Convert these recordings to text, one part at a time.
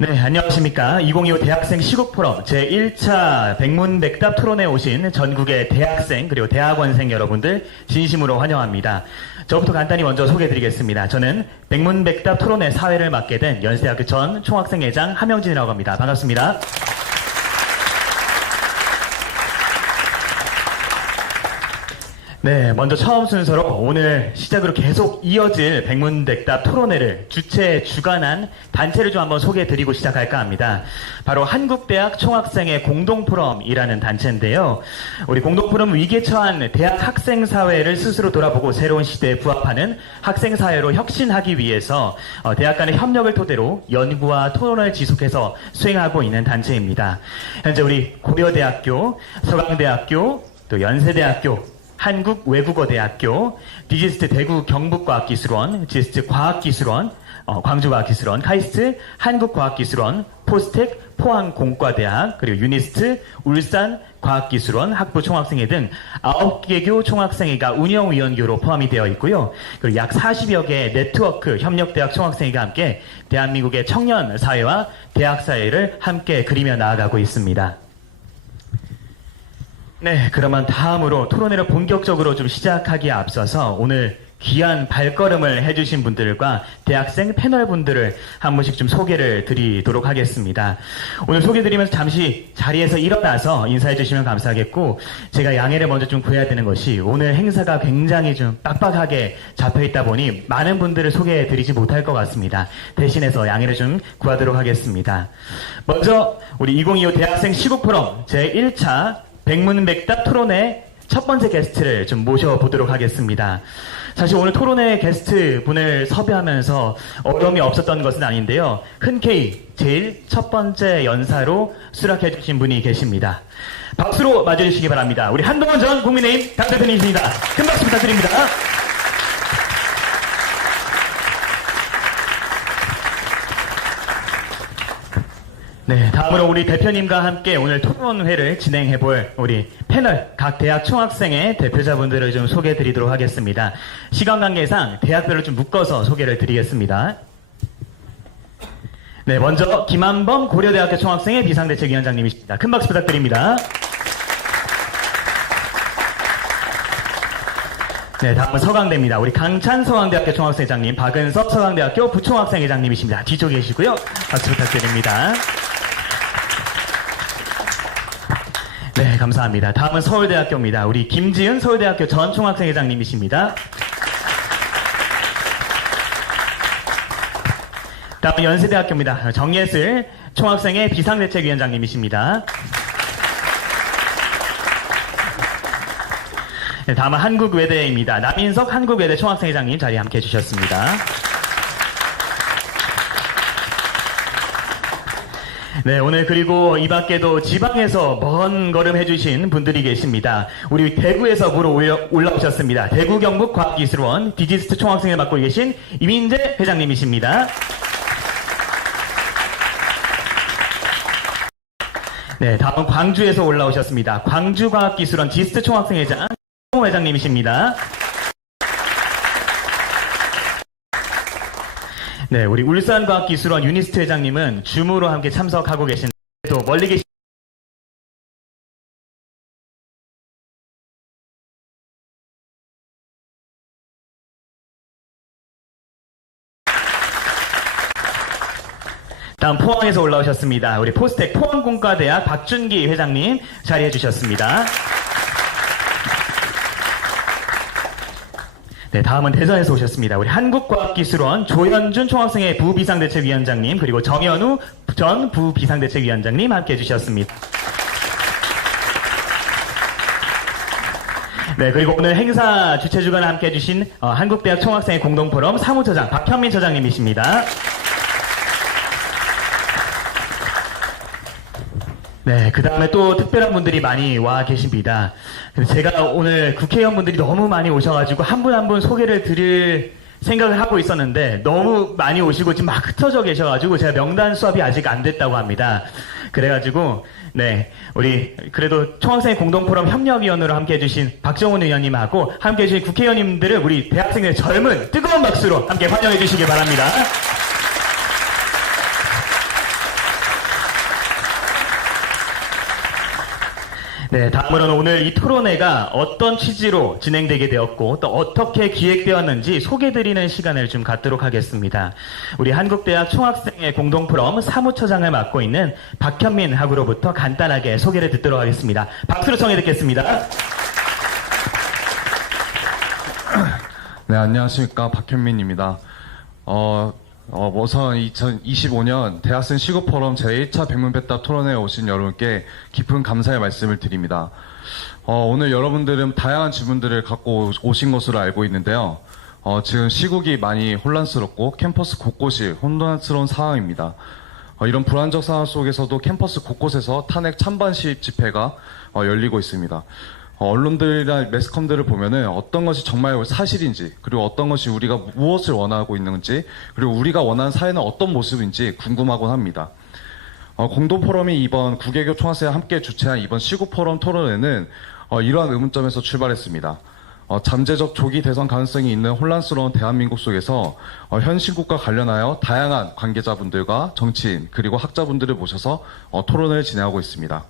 네, 안녕하십니까. 2025 대학생 시국포럼 제1차 백문백답 토론에 오신 전국의 대학생 그리고 대학원생 여러분들 진심으로 환영합니다. 저부터 간단히 먼저 소개해드리겠습니다. 저는 백문백답 토론의 사회를 맡게 된 연세대학교 전 총학생회장 함영진이라고 합니다. 반갑습니다. 네, 먼저 처음 순서로 오늘 시작으로 계속 이어질 백문백답 토론회를 주관한 단체를 좀 한번 소개해드리고 시작할까 합니다. 바로 한국대학 총학생회 공동포럼이라는 단체인데요. 우리 공동포럼은 위기에 처한 대학 학생사회를 스스로 돌아보고 새로운 시대에 부합하는 학생사회로 혁신하기 위해서 대학 간의 협력을 토대로 연구와 토론을 지속해서 수행하고 있는 단체입니다. 현재 우리 고려대학교, 서강대학교, 또 연세대학교, 한국외국어대학교, 디지스트 대구 경북과학기술원, 지스트 과학기술원, 광주과학기술원, 카이스트 한국과학기술원, 포스텍 포항공과대학, 그리고 유니스트 울산 과학기술원 학부 총학생회 등 9개교 총학생회가 운영위원교로 포함이 되어 있고요. 그리고 약 40여 개의 네트워크 협력대학 총학생회가 함께 대한민국의 청년 사회와 대학 사회를 함께 그리며 나아가고 있습니다. 네, 그러면 다음으로 토론회를 본격적으로 좀 시작하기에 앞서서 오늘 귀한 발걸음을 해주신 분들과 대학생 패널 분들을 한 분씩 좀 소개를 드리도록 하겠습니다. 오늘 소개드리면서 잠시 자리에서 일어나서 인사해 주시면 감사하겠고, 제가 양해를 먼저 좀 구해야 되는 것이 오늘 행사가 굉장히 좀 빡빡하게 잡혀 있다 보니 많은 분들을 소개해 드리지 못할 것 같습니다. 대신해서 양해를 좀 구하도록 하겠습니다. 먼저 우리 2025 대학생 시국포럼 제1차 백문백답 토론회 첫 번째 게스트를 좀 모셔보도록 하겠습니다. 사실 오늘 토론회 게스트 분을 섭외하면서 어려움이 없었던 것은 아닌데요. 흔쾌히 제일 첫 번째 연사로 수락해 주신 분이 계십니다. 박수로 맞아주시기 바랍니다. 우리 한동훈 전 국민의힘 당대표님이십니다. 큰 박수 부탁드립니다. 네, 다음으로 우리 대표님과 함께 오늘 토론회를 진행해볼 우리 패널 각 대학 총학생의 대표자분들을 좀 소개해드리도록 하겠습니다. 시간 관계상 대학별로 좀 묶어서 소개를 드리겠습니다. 네, 먼저 김한범 고려대학교 총학생회 비상대책위원장님이십니다. 큰 박수 부탁드립니다. 네, 다음은 서강대입니다. 우리 강찬 서강대학교 총학생회장님, 박은석 서강대학교 부총학생회장님이십니다. 뒤쪽에 계시고요. 박수 부탁드립니다. 네, 감사합니다. 다음은 서울대학교입니다. 우리 김지은 서울대학교 전 총학생회장님이십니다. 다음은 연세대학교입니다. 정예슬 총학생회 비상대책위원장님이십니다. 네, 다음은 한국외대입니다. 남인석 한국외대 총학생회장님 자리에 함께 해주셨습니다. 네, 오늘 그리고 이 밖에도 지방에서 먼 걸음 해주신 분들이 계십니다. 우리 대구에서 보러 올라오셨습니다. 대구 경북 과학기술원 디지스트 총학생을 맡고 계신 이민재 회장님이십니다. 네, 다음은 광주에서 올라오셨습니다. 광주과학기술원 지스트 총학생회장 홍 회장님이십니다. 네, 우리 울산과학기술원 유니스트 회장님은 줌으로 함께 참석하고 계신데 또 멀리 계신 다음 포항에서 올라오셨습니다. 우리 포스텍 포항공과대학 박준기 회장님 자리해 주셨습니다. 네, 다음은 대전에서 오셨습니다. 우리 한국과학기술원 조현준 총학생회 부비상대책위원장님, 그리고 정현우 전 부비상대책위원장님 함께 해주셨습니다. 네, 그리고 오늘 행사 주최주간을 함께 해주신 한국대학 총학생회 공동포럼 사무처장 박현민 처장님이십니다. 네, 그 다음에 또 특별한 분들이 많이 와 계십니다. 제가 오늘 국회의원분들이 너무 많이 오셔가지고 한 분 한 분 소개를 드릴 생각을 하고 있었는데 너무 많이 오시고 지금 막 흩어져 계셔가지고 제가 명단 수합이 아직 안 됐다고 합니다. 그래가지고 네, 우리 그래도 총학생 공동포럼 협력위원으로 함께 해주신 박정훈 의원님하고 함께 해주신 국회의원님들을 우리 대학생들의 젊은 뜨거운 박수로 함께 환영해 주시기 바랍니다. 네, 다음으로는 오늘 이 토론회가 어떤 취지로 진행되게 되었고 또 어떻게 기획되었는지 소개드리는 시간을 좀 갖도록 하겠습니다. 우리 한국대학 총학생회 공동포럼 사무처장을 맡고 있는 박현민 학우로부터 간단하게 소개를 듣도록 하겠습니다. 박수로 청해 듣겠습니다. 네, 안녕하십니까. 박현민입니다. 우선 2025년 대학생 시구포럼 제1차 백문백답 토론회에 오신 여러분께 깊은 감사의 말씀을 드립니다. 오늘 여러분들은 다양한 질문들을 갖고 오신 것으로 알고 있는데요. 지금 시국이 많이 혼란스럽고 캠퍼스 곳곳이 혼란스러운 상황입니다. 이런 불안정 상황 속에서도 캠퍼스 곳곳에서 탄핵 찬반 시위 집회가 열리고 있습니다. 언론들이나 매스컴들을 보면은 어떤 것이 정말 사실인지, 그리고 어떤 것이 우리가 무엇을 원하고 있는지, 그리고 우리가 원하는 사회는 어떤 모습인지 궁금하곤 합니다. 공동포럼이 이번 국외교 총학생회와 함께 주최한 이번 시구포럼 토론회는 이러한 의문점에서 출발했습니다. 잠재적 조기 대선 가능성이 있는 혼란스러운 대한민국 속에서 현 시국과 관련하여 다양한 관계자분들과 정치인 그리고 학자분들을 모셔서 토론을 진행하고 있습니다.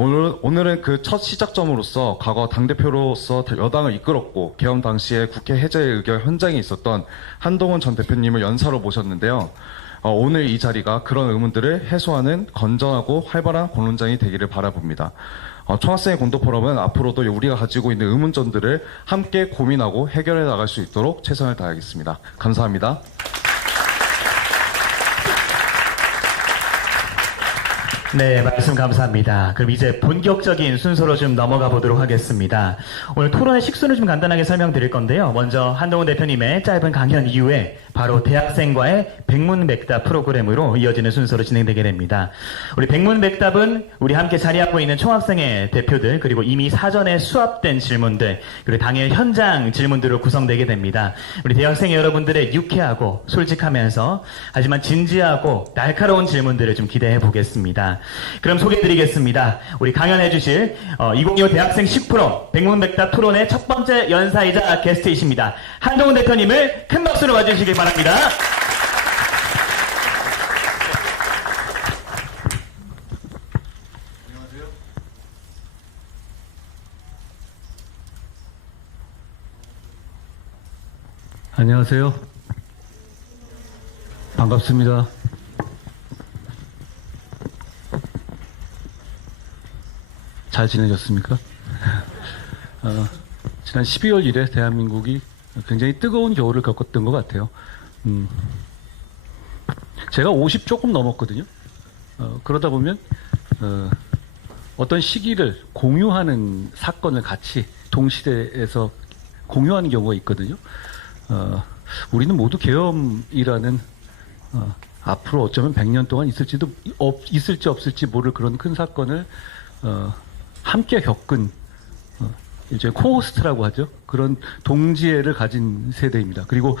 오늘은 그 첫 시작점으로서 과거 당대표로서 여당을 이끌었고 개헌 당시에 국회 해제 의결 현장에 있었던 한동훈 전 대표님을 연사로 모셨는데요. 오늘 이 자리가 그런 의문들을 해소하는 건전하고 활발한 공론장이 되기를 바라봅니다. 총학생회 공동포럼은 앞으로도 우리가 가지고 있는 의문점들을 함께 고민하고 해결해 나갈 수 있도록 최선을 다하겠습니다. 감사합니다. 네, 말씀 감사합니다. 그럼 이제 본격적인 순서로 좀 넘어가 보도록 하겠습니다. 오늘 토론의 식순을 좀 간단하게 설명드릴 건데요. 먼저 한동훈 대표님의 짧은 강연 이후에 바로 대학생과의 백문백답 프로그램으로 이어지는 순서로 진행되게 됩니다. 우리 백문백답은 우리 함께 자리하고 있는 총학생회 대표들 그리고 이미 사전에 수합된 질문들 그리고 당일 현장 질문들로 구성되게 됩니다. 우리 대학생 여러분들의 유쾌하고 솔직하면서 하지만 진지하고 날카로운 질문들을 좀 기대해 보겠습니다. 그럼 소개해드리겠습니다. 우리 강연해 주실 2025 대학생 식프로 백문백답 토론의 첫 번째 연사이자 게스트이십니다. 한동훈 대표님을 큰 박수로 맞으시길 바랍니다. 안녕하세요. 반갑습니다. 잘 지내셨습니까? 지난 12월 이래 대한민국이 굉장히 뜨거운 겨울을 겪었던 것 같아요. 제가 50 조금 넘었거든요. 그러다 보면 어떤 시기를 공유하는 사건을 같이 동시대에서 공유하는 경우가 있거든요. 우리는 모두 계엄이라는 앞으로 어쩌면 100년 동안 있을지 없을지 모를 그런 큰 사건을 함께 겪은 이제 코호스트라고 하죠. 그런 동지애를 가진 세대입니다. 그리고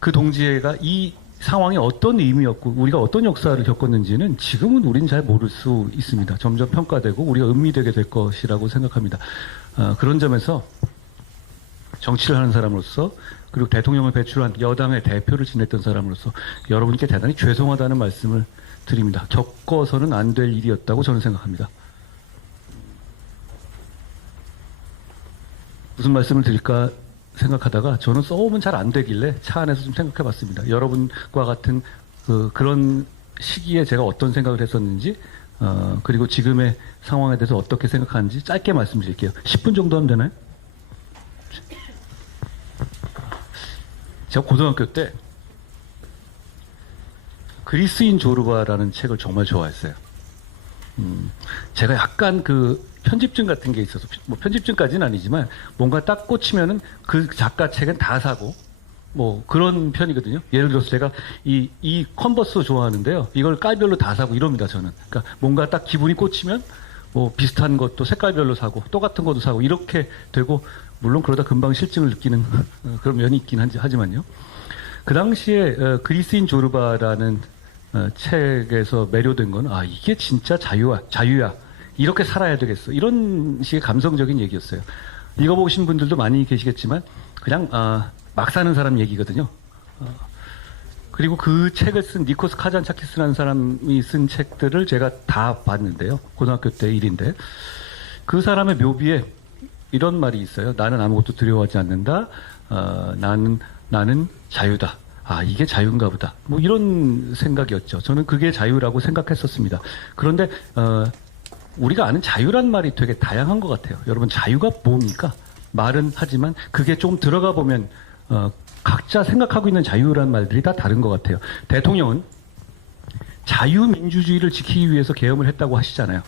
그 동지애가 이 상황이 어떤 의미였고 우리가 어떤 역사를 겪었는지는 지금은 우리는 잘 모를 수 있습니다. 점점 평가되고 우리가 음미되게 될 것이라고 생각합니다. 그런 점에서 정치를 하는 사람으로서 그리고 대통령을 배출한 여당의 대표를 지냈던 사람으로서 여러분께 대단히 죄송하다는 말씀을 드립니다. 겪어서는 안 될 일이었다고 저는 생각합니다. 무슨 말씀을 드릴까 생각하다가 저는 써오면 잘 안 되길래 차 안에서 좀 생각해 봤습니다. 여러분과 같은 그런 시기에 제가 어떤 생각을 했었는지 그리고 지금의 상황에 대해서 어떻게 생각하는지 짧게 말씀드릴게요. 10분 정도 하면 되나요? 제가 고등학교 때 그리스인 조르바라는 책을 정말 좋아했어요. 제가 약간 그 편집증 같은 게 있어서 뭐 편집증까지는 아니지만 뭔가 딱 꽂히면은 그 작가 책은 다 사고 뭐 그런 편이거든요. 예를 들어서 제가 이 컨버스 좋아하는데요. 이걸 깔별로 다 사고 이럽니다, 저는. 그러니까 뭔가 딱 기분이 꽂히면 뭐 비슷한 것도 색깔별로 사고 똑같은 것도 사고 이렇게 되고 물론 그러다 금방 실증을 느끼는 그런 면이 있긴 하지만요. 그 당시에 그리스인 조르바라는 책에서 매료된 건 이게 진짜 자유야. 이렇게 살아야 되겠어. 이런 식의 감성적인 얘기였어요. 읽어보신 분들도 많이 계시겠지만 그냥 막 사는 사람 얘기거든요. 그리고 그 책을 쓴 니코스 카잔차키스라는 사람이 쓴 책들을 제가 다 봤는데요. 고등학교 때 일인데 그 사람의 묘비에 이런 말이 있어요. 나는 아무것도 두려워하지 않는다. 나는 자유다. 아, 이게 자유인가 보다. 뭐 이런 생각이었죠. 저는 그게 자유라고 생각했었습니다. 그런데 우리가 아는 자유란 말이 되게 다양한 것 같아요. 여러분, 자유가 뭡니까? 말은 하지만 그게 조금 들어가 보면 각자 생각하고 있는 자유란 말들이 다 다른 것 같아요. 대통령은 자유민주주의를 지키기 위해서 계엄을 했다고 하시잖아요.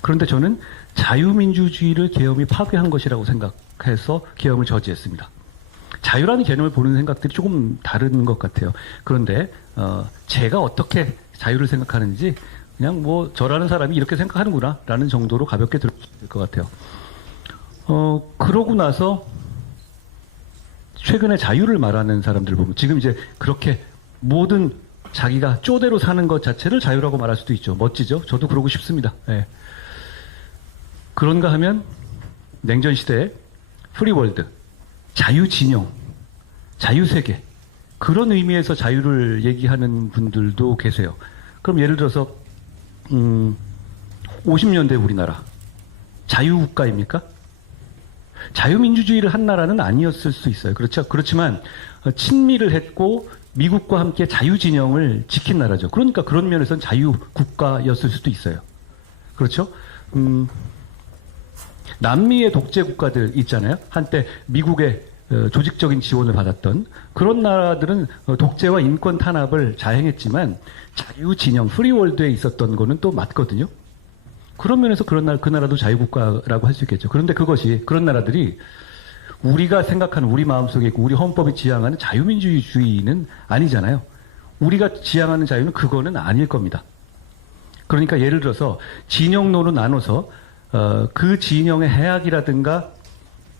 그런데 저는 자유민주주의를 계엄이 파괴한 것이라고 생각해서 계엄을 저지했습니다. 자유라는 개념을 보는 생각들이 조금 다른 것 같아요. 그런데 제가 어떻게 자유를 생각하는지 그냥 뭐 저라는 사람이 이렇게 생각하는구나 라는 정도로 가볍게 들을 수 있을 것 같아요. 그러고 나서 최근에 자유를 말하는 사람들 보면 지금 이제 그렇게 모든 자기가 쪼대로 사는 것 자체를 자유라고 말할 수도 있죠. 멋지죠? 저도 그러고 싶습니다. 예. 그런가 하면 냉전 시대에 프리월드, 자유진영, 자유세계 그런 의미에서 자유를 얘기하는 분들도 계세요. 그럼 예를 들어서 50년대 우리나라 자유국가입니까? 자유민주주의를 한 나라는 아니었을 수 있어요. 그렇죠? 그렇지만 친미를 했고 미국과 함께 자유진영을 지킨 나라죠. 그러니까 그런 면에서는 자유국가였을 수도 있어요. 그렇죠? 남미의 독재 국가들 있잖아요. 한때 미국의 조직적인 지원을 받았던 그런 나라들은 독재와 인권 탄압을 자행했지만 자유진영, 프리월드에 있었던 거는 또 맞거든요. 그런 면에서 그 나라도 자유국가라고 할 수 있겠죠. 그런데 그것이 그런 나라들이 우리가 생각하는 우리 마음속에 있고 우리 헌법이 지향하는 자유민주주의는 아니잖아요. 우리가 지향하는 자유는 그거는 아닐 겁니다. 그러니까 예를 들어서 진영론을 나눠서 그 진영의 해악이라든가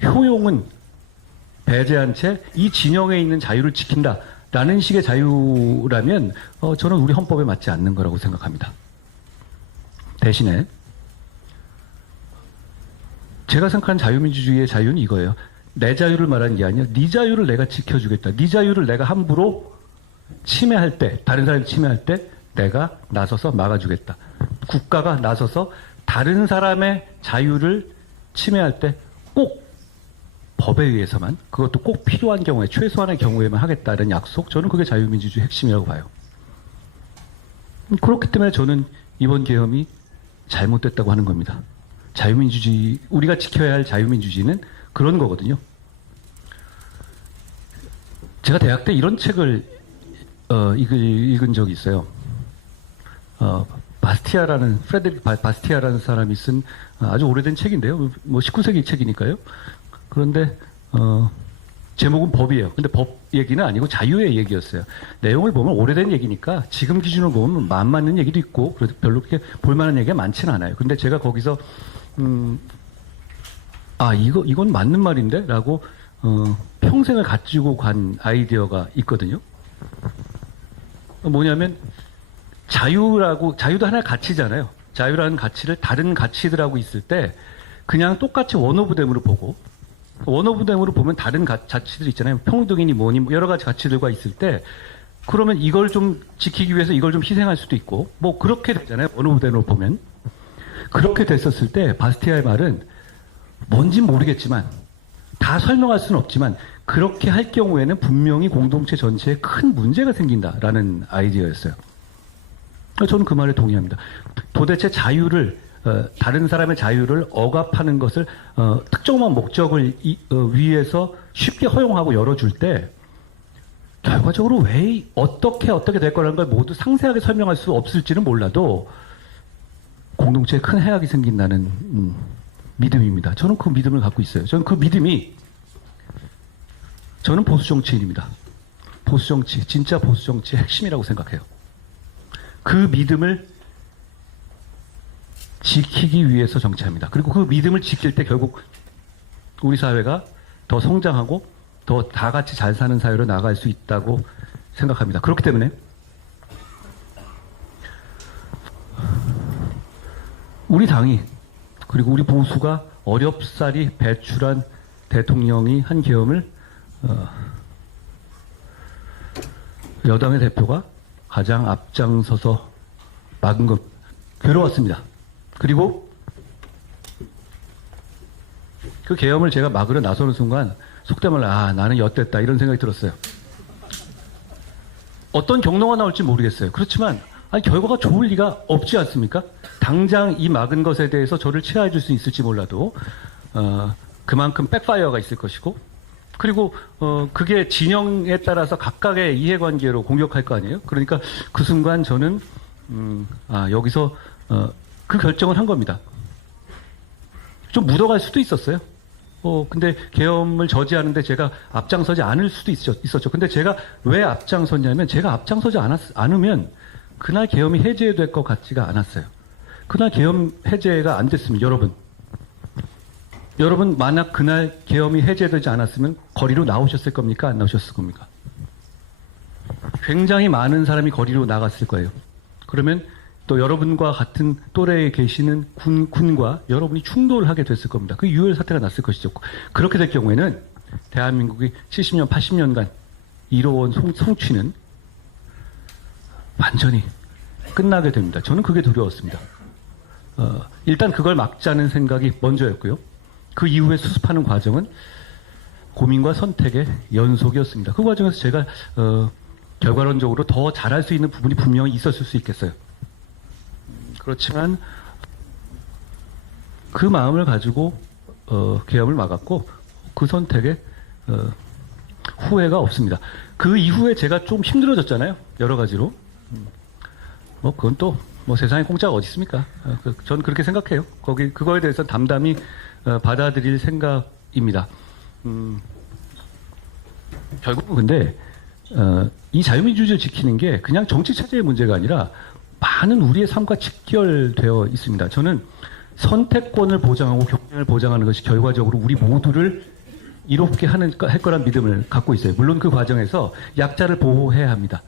효용은 배제한 채 이 진영에 있는 자유를 지킨다라는 식의 자유라면 저는 우리 헌법에 맞지 않는 거라고 생각합니다. 대신에 제가 생각하는 자유민주주의의 자유는 이거예요. 내 자유를 말하는 게 아니라 네 자유를 내가 지켜주겠다. 네 자유를 내가 함부로 침해할 때, 다른 사람이 침해할 때 내가 나서서 막아주겠다. 국가가 나서서 다른 사람의 자유를 침해할 때 꼭 법에 의해서만, 그것도 꼭 필요한 경우에, 최소한의 경우에만 하겠다는 약속, 저는 그게 자유민주주의 핵심이라고 봐요. 그렇기 때문에 저는 이번 계엄이 잘못됐다고 하는 겁니다. 자유민주주의, 우리가 지켜야 할 자유민주주의는 그런 거거든요. 제가 대학 때 이런 책을 읽은 적이 있어요. 바스티아라는, 프레데릭 바스티아라는 사람이 쓴 아주 오래된 책인데요. 뭐 19세기 책이니까요. 그런데 제목은 법이에요. 근데 법 얘기는 아니고 자유의 얘기였어요. 내용을 보면 오래된 얘기니까 지금 기준으로 보면 안 맞는 얘기도 있고 그래도 별로 그렇게 볼만한 얘기가 많지는 않아요. 근데 제가 거기서 이건 맞는 말인데? 라고 평생을 가지고 간 아이디어가 있거든요. 뭐냐면 자유도 하나의 가치잖아요. 자유라는 가치를 다른 가치들하고 있을 때 그냥 똑같이 원 오브 댐으로 보고, 원 오브 댐으로 보면 다른 가치들 있잖아요. 평등이니 뭐니 여러 가지 가치들과 있을 때 그러면 이걸 좀 지키기 위해서 이걸 좀 희생할 수도 있고 뭐 그렇게 되잖아요. 원 오브 댐으로 보면. 그렇게 됐었을 때 바스티아의 말은 뭔진 모르겠지만 다 설명할 수는 없지만 그렇게 할 경우에는 분명히 공동체 전체에 큰 문제가 생긴다라는 아이디어였어요. 저는 그 말에 동의합니다. 도대체 자유를 다른 사람의 자유를 억압하는 것을 특정한 목적을 위해서 쉽게 허용하고 열어줄 때 결과적으로 왜 어떻게 될 거라는 걸 모두 상세하게 설명할 수 없을지는 몰라도 공동체에 큰 해악이 생긴다는 믿음입니다. 저는 그 믿음을 갖고 있어요. 저는 그 믿음이, 저는 보수정치인입니다. 보수정치, 진짜 보수정치의 핵심이라고 생각해요. 그 믿음을 지키기 위해서 정치합니다. 그리고 그 믿음을 지킬 때 결국 우리 사회가 더 성장하고 더 다 같이 잘 사는 사회로 나아갈 수 있다고 생각합니다. 그렇기 때문에 우리 당이 그리고 우리 보수가 어렵사리 배출한 대통령이 한 계엄을 여당의 대표가 가장 앞장서서 막은 것 괴로웠습니다. 그리고 그 계엄을 제가 막으러 나서는 순간 속된 말로 나는 엿됐다 이런 생각이 들었어요. 어떤 경로가 나올지 모르겠어요. 그렇지만 결과가 좋을 리가 없지 않습니까? 당장 이 막은 것에 대해서 저를 치하해 줄 수 있을지 몰라도 그만큼 백파이어가 있을 것이고, 그리고 그게 진영에 따라서 각각의 이해관계로 공격할 거 아니에요? 그러니까 그 순간 저는 여기서 그 결정을 한 겁니다. 좀 묻어갈 수도 있었어요. 근데 계엄을 저지하는데 제가 앞장서지 않을 수도 있었죠. 근데 제가 왜 앞장섰냐면, 제가 앞장서지 않으면 그날 계엄이 해제될 것 같지가 않았어요. 그날 계엄 해제가 안 됐습니다. 여러분 만약 그날 계엄이 해제되지 않았으면 거리로 나오셨을 겁니까? 안 나오셨을 겁니까? 굉장히 많은 사람이 거리로 나갔을 거예요. 그러면 또 여러분과 같은 또래에 계시는 군과 여러분이 충돌을 하게 됐을 겁니다. 그 유혈 사태가 났을 것이죠. 그렇게 될 경우에는 대한민국이 70년, 80년간 이뤄온 성취는 완전히 끝나게 됩니다. 저는 그게 두려웠습니다. 일단 그걸 막자는 생각이 먼저였고요. 그 이후에 수습하는 과정은 고민과 선택의 연속이었습니다. 그 과정에서 제가 결과론적으로 더 잘할 수 있는 부분이 분명히 있었을 수 있겠어요. 그렇지만 그 마음을 가지고 계엄을 막았고, 그 선택에 후회가 없습니다. 그 이후에 제가 좀 힘들어졌잖아요. 여러 가지로. 그건 또 세상에 공짜가 어디 있습니까? 저는 그렇게 생각해요. 그거에 대해서 담담히 받아들일 생각입니다. 결국은 근데 이 자유민주주의를 지키는 게 그냥 정치 체제의 문제가 아니라 많은 우리의 삶과 직결되어 있습니다. 저는 선택권을 보장하고 경쟁을 보장하는 것이 결과적으로 우리 모두를 이롭게 할 거란 믿음을 갖고 있어요. 물론 그 과정에서 약자를 보호해야 합니다.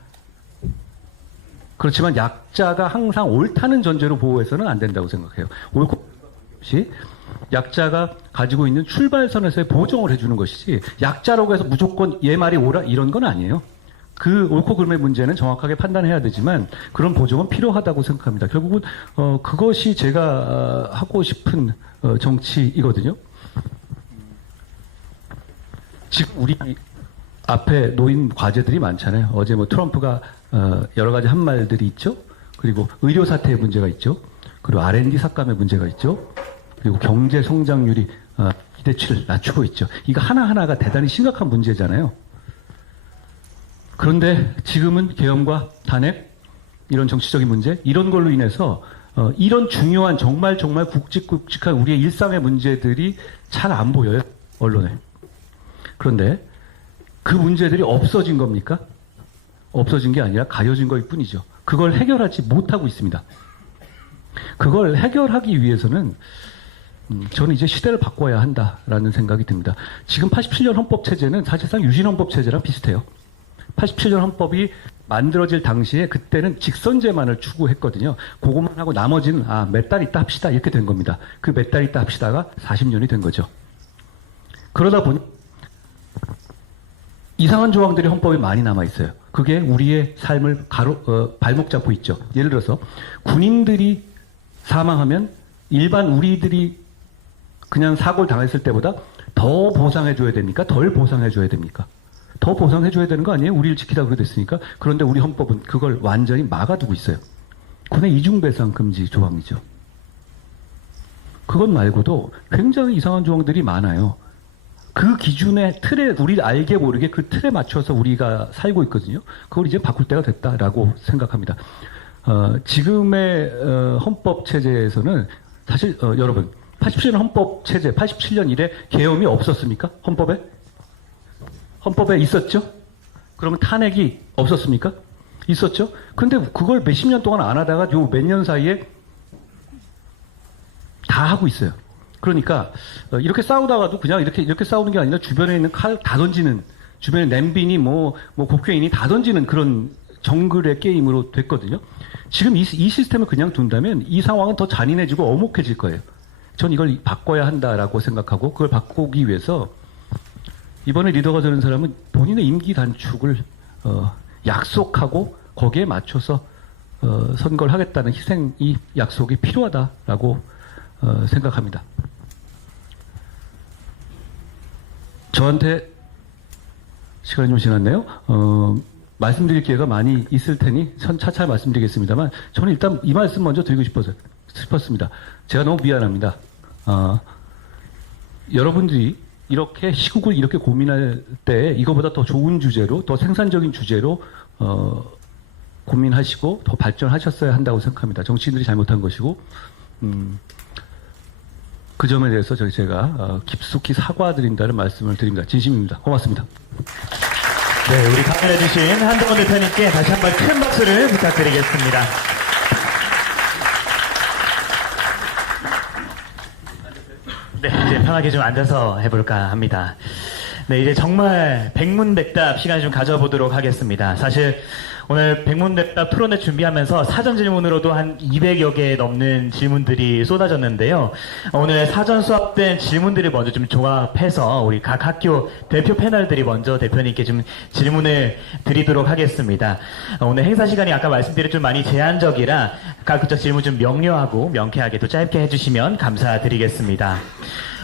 그렇지만 약자가 항상 옳다는 전제로 보호해서는 안 된다고 생각해요. 옳고 없이 약자가 가지고 있는 출발선에서의 보정을 해주는 것이지, 약자라고 해서 무조건 얘 말이 옳아 이런 건 아니에요. 그 옳고 그름의 문제는 정확하게 판단해야 되지만 그런 보정은 필요하다고 생각합니다. 결국은 그것이 제가 하고 싶은 정치이거든요. 지금 우리 앞에 놓인 과제들이 많잖아요. 어제 트럼프가 여러 가지 한 말들이 있죠. 그리고 의료 사태의 문제가 있죠. 그리고 R&D 삭감의 문제가 있죠. 그리고 경제 성장률이 기대치를 낮추고 있죠. 이거 하나하나가 대단히 심각한 문제잖아요. 그런데 지금은 계엄과 탄핵, 이런 정치적인 문제, 이런 걸로 인해서 이런 중요한 정말 굵직굵직한 우리의 일상의 문제들이 잘 안 보여요, 언론에. 그런데 그 문제들이 없어진 겁니까? 없어진 게 아니라 가려진 거일 뿐이죠. 그걸 해결하지 못하고 있습니다. 그걸 해결하기 위해서는 저는 이제 시대를 바꿔야 한다라는 생각이 듭니다. 지금 87년 헌법체제는 사실상 유신헌법체제랑 비슷해요. 87년 헌법이 만들어질 당시에 그때는 직선제만을 추구했거든요. 그것만 하고 나머지는 몇 달 있다 합시다 이렇게 된 겁니다. 그 몇 달 있다 합시다가 40년이 된 거죠. 그러다 보니 이상한 조항들이 헌법에 많이 남아있어요. 그게 우리의 삶을 발목 잡고 있죠. 예를 들어서 군인들이 사망하면 일반 우리들이 그냥 사고를 당했을 때보다 더 보상해줘야 됩니까? 덜 보상해줘야 됩니까? 더 보상해줘야 되는 거 아니에요? 우리를 지키다 그렇게 됐으니까. 그런데 우리 헌법은 그걸 완전히 막아두고 있어요. 군의 이중배상 금지 조항이죠. 그것 말고도 굉장히 이상한 조항들이 많아요. 그 기준의 틀에, 우리 알게 모르게 그 틀에 맞춰서 우리가 살고 있거든요. 그걸 이제 바꿀 때가 됐다라고 생각합니다. 지금의 헌법 체제에서는 사실 여러분 87년 헌법 체제, 87년 이래 계엄이 없었습니까? 헌법에 있었죠? 그러면 탄핵이 없었습니까? 있었죠? 근데 그걸 몇십 년 동안 안 하다가 요 몇 년 사이에 다 하고 있어요. 그러니까 이렇게 싸우다가도 그냥 이렇게 싸우는 게 아니라 주변에 있는 칼 다 던지는, 주변에 냄비니 곡괭이니 다 던지는 그런 정글의 게임으로 됐거든요. 지금 이 시스템을 그냥 둔다면 이 상황은 더 잔인해지고 엄혹해질 거예요. 전 이걸 바꿔야 한다라고 생각하고, 그걸 바꾸기 위해서 이번에 리더가 되는 사람은 본인의 임기 단축을 약속하고 거기에 맞춰서 선거를 하겠다는 이 약속이 필요하다라고 생각합니다. 저한테 시간이 좀 지났네요. 말씀드릴 기회가 많이 있을 테니 차차 말씀드리겠습니다만 저는 일단 이 말씀 먼저 드리고 싶었습니다. 제가 너무 미안합니다. 여러분들이 이렇게 시국을 이렇게 고민할 때 이거보다 더 좋은 주제로 더 생산적인 주제로 고민하시고 더 발전하셨어야 한다고 생각합니다. 정치인들이 잘못한 것이고 그 점에 대해서 제가 깊숙이 사과드린다는 말씀을 드립니다. 진심입니다. 고맙습니다. 네, 우리 강연해주신 한동훈 대표님께 다시 한번 큰 박수를 부탁드리겠습니다. 네, 이제 편하게 좀 앉아서 해볼까 합니다. 네, 이제 정말 백문백답 시간을 좀 가져보도록 하겠습니다. 사실 오늘 백문백답 토론회 준비하면서 사전 질문으로도 한 200여 개 넘는 질문들이 쏟아졌는데요. 오늘 사전 수합된 질문들을 먼저 좀 조합해서 우리 각 학교 대표 패널들이 먼저 대표님께 좀 질문을 드리도록 하겠습니다. 오늘 행사 시간이 아까 말씀드린 좀 많이 제한적이라 각 질문 좀 명료하고 명쾌하게 또 짧게 해주시면 감사드리겠습니다.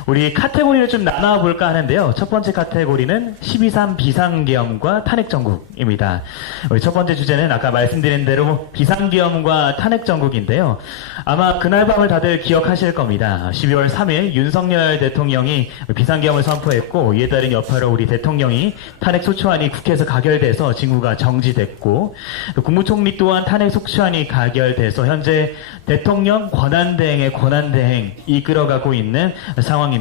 우리 카테고리를 좀 나눠볼까 하는데요. 첫 번째 카테고리는 12.3 비상계엄과 탄핵정국입니다. 우리 첫 번째 주제는 아까 말씀드린 대로 비상계엄과 탄핵정국인데요. 아마 그날 밤을 다들 기억하실 겁니다. 12월 3일 윤석열 대통령이 비상계엄을 선포했고 이에 따른 여파로 우리 대통령이 탄핵소추안이 국회에서 가결돼서 직무가 정지됐고 국무총리 또한 탄핵소추안이 가결돼서 현재 대통령 권한대행의 권한대행 이끌어가고 있는 상황입니다.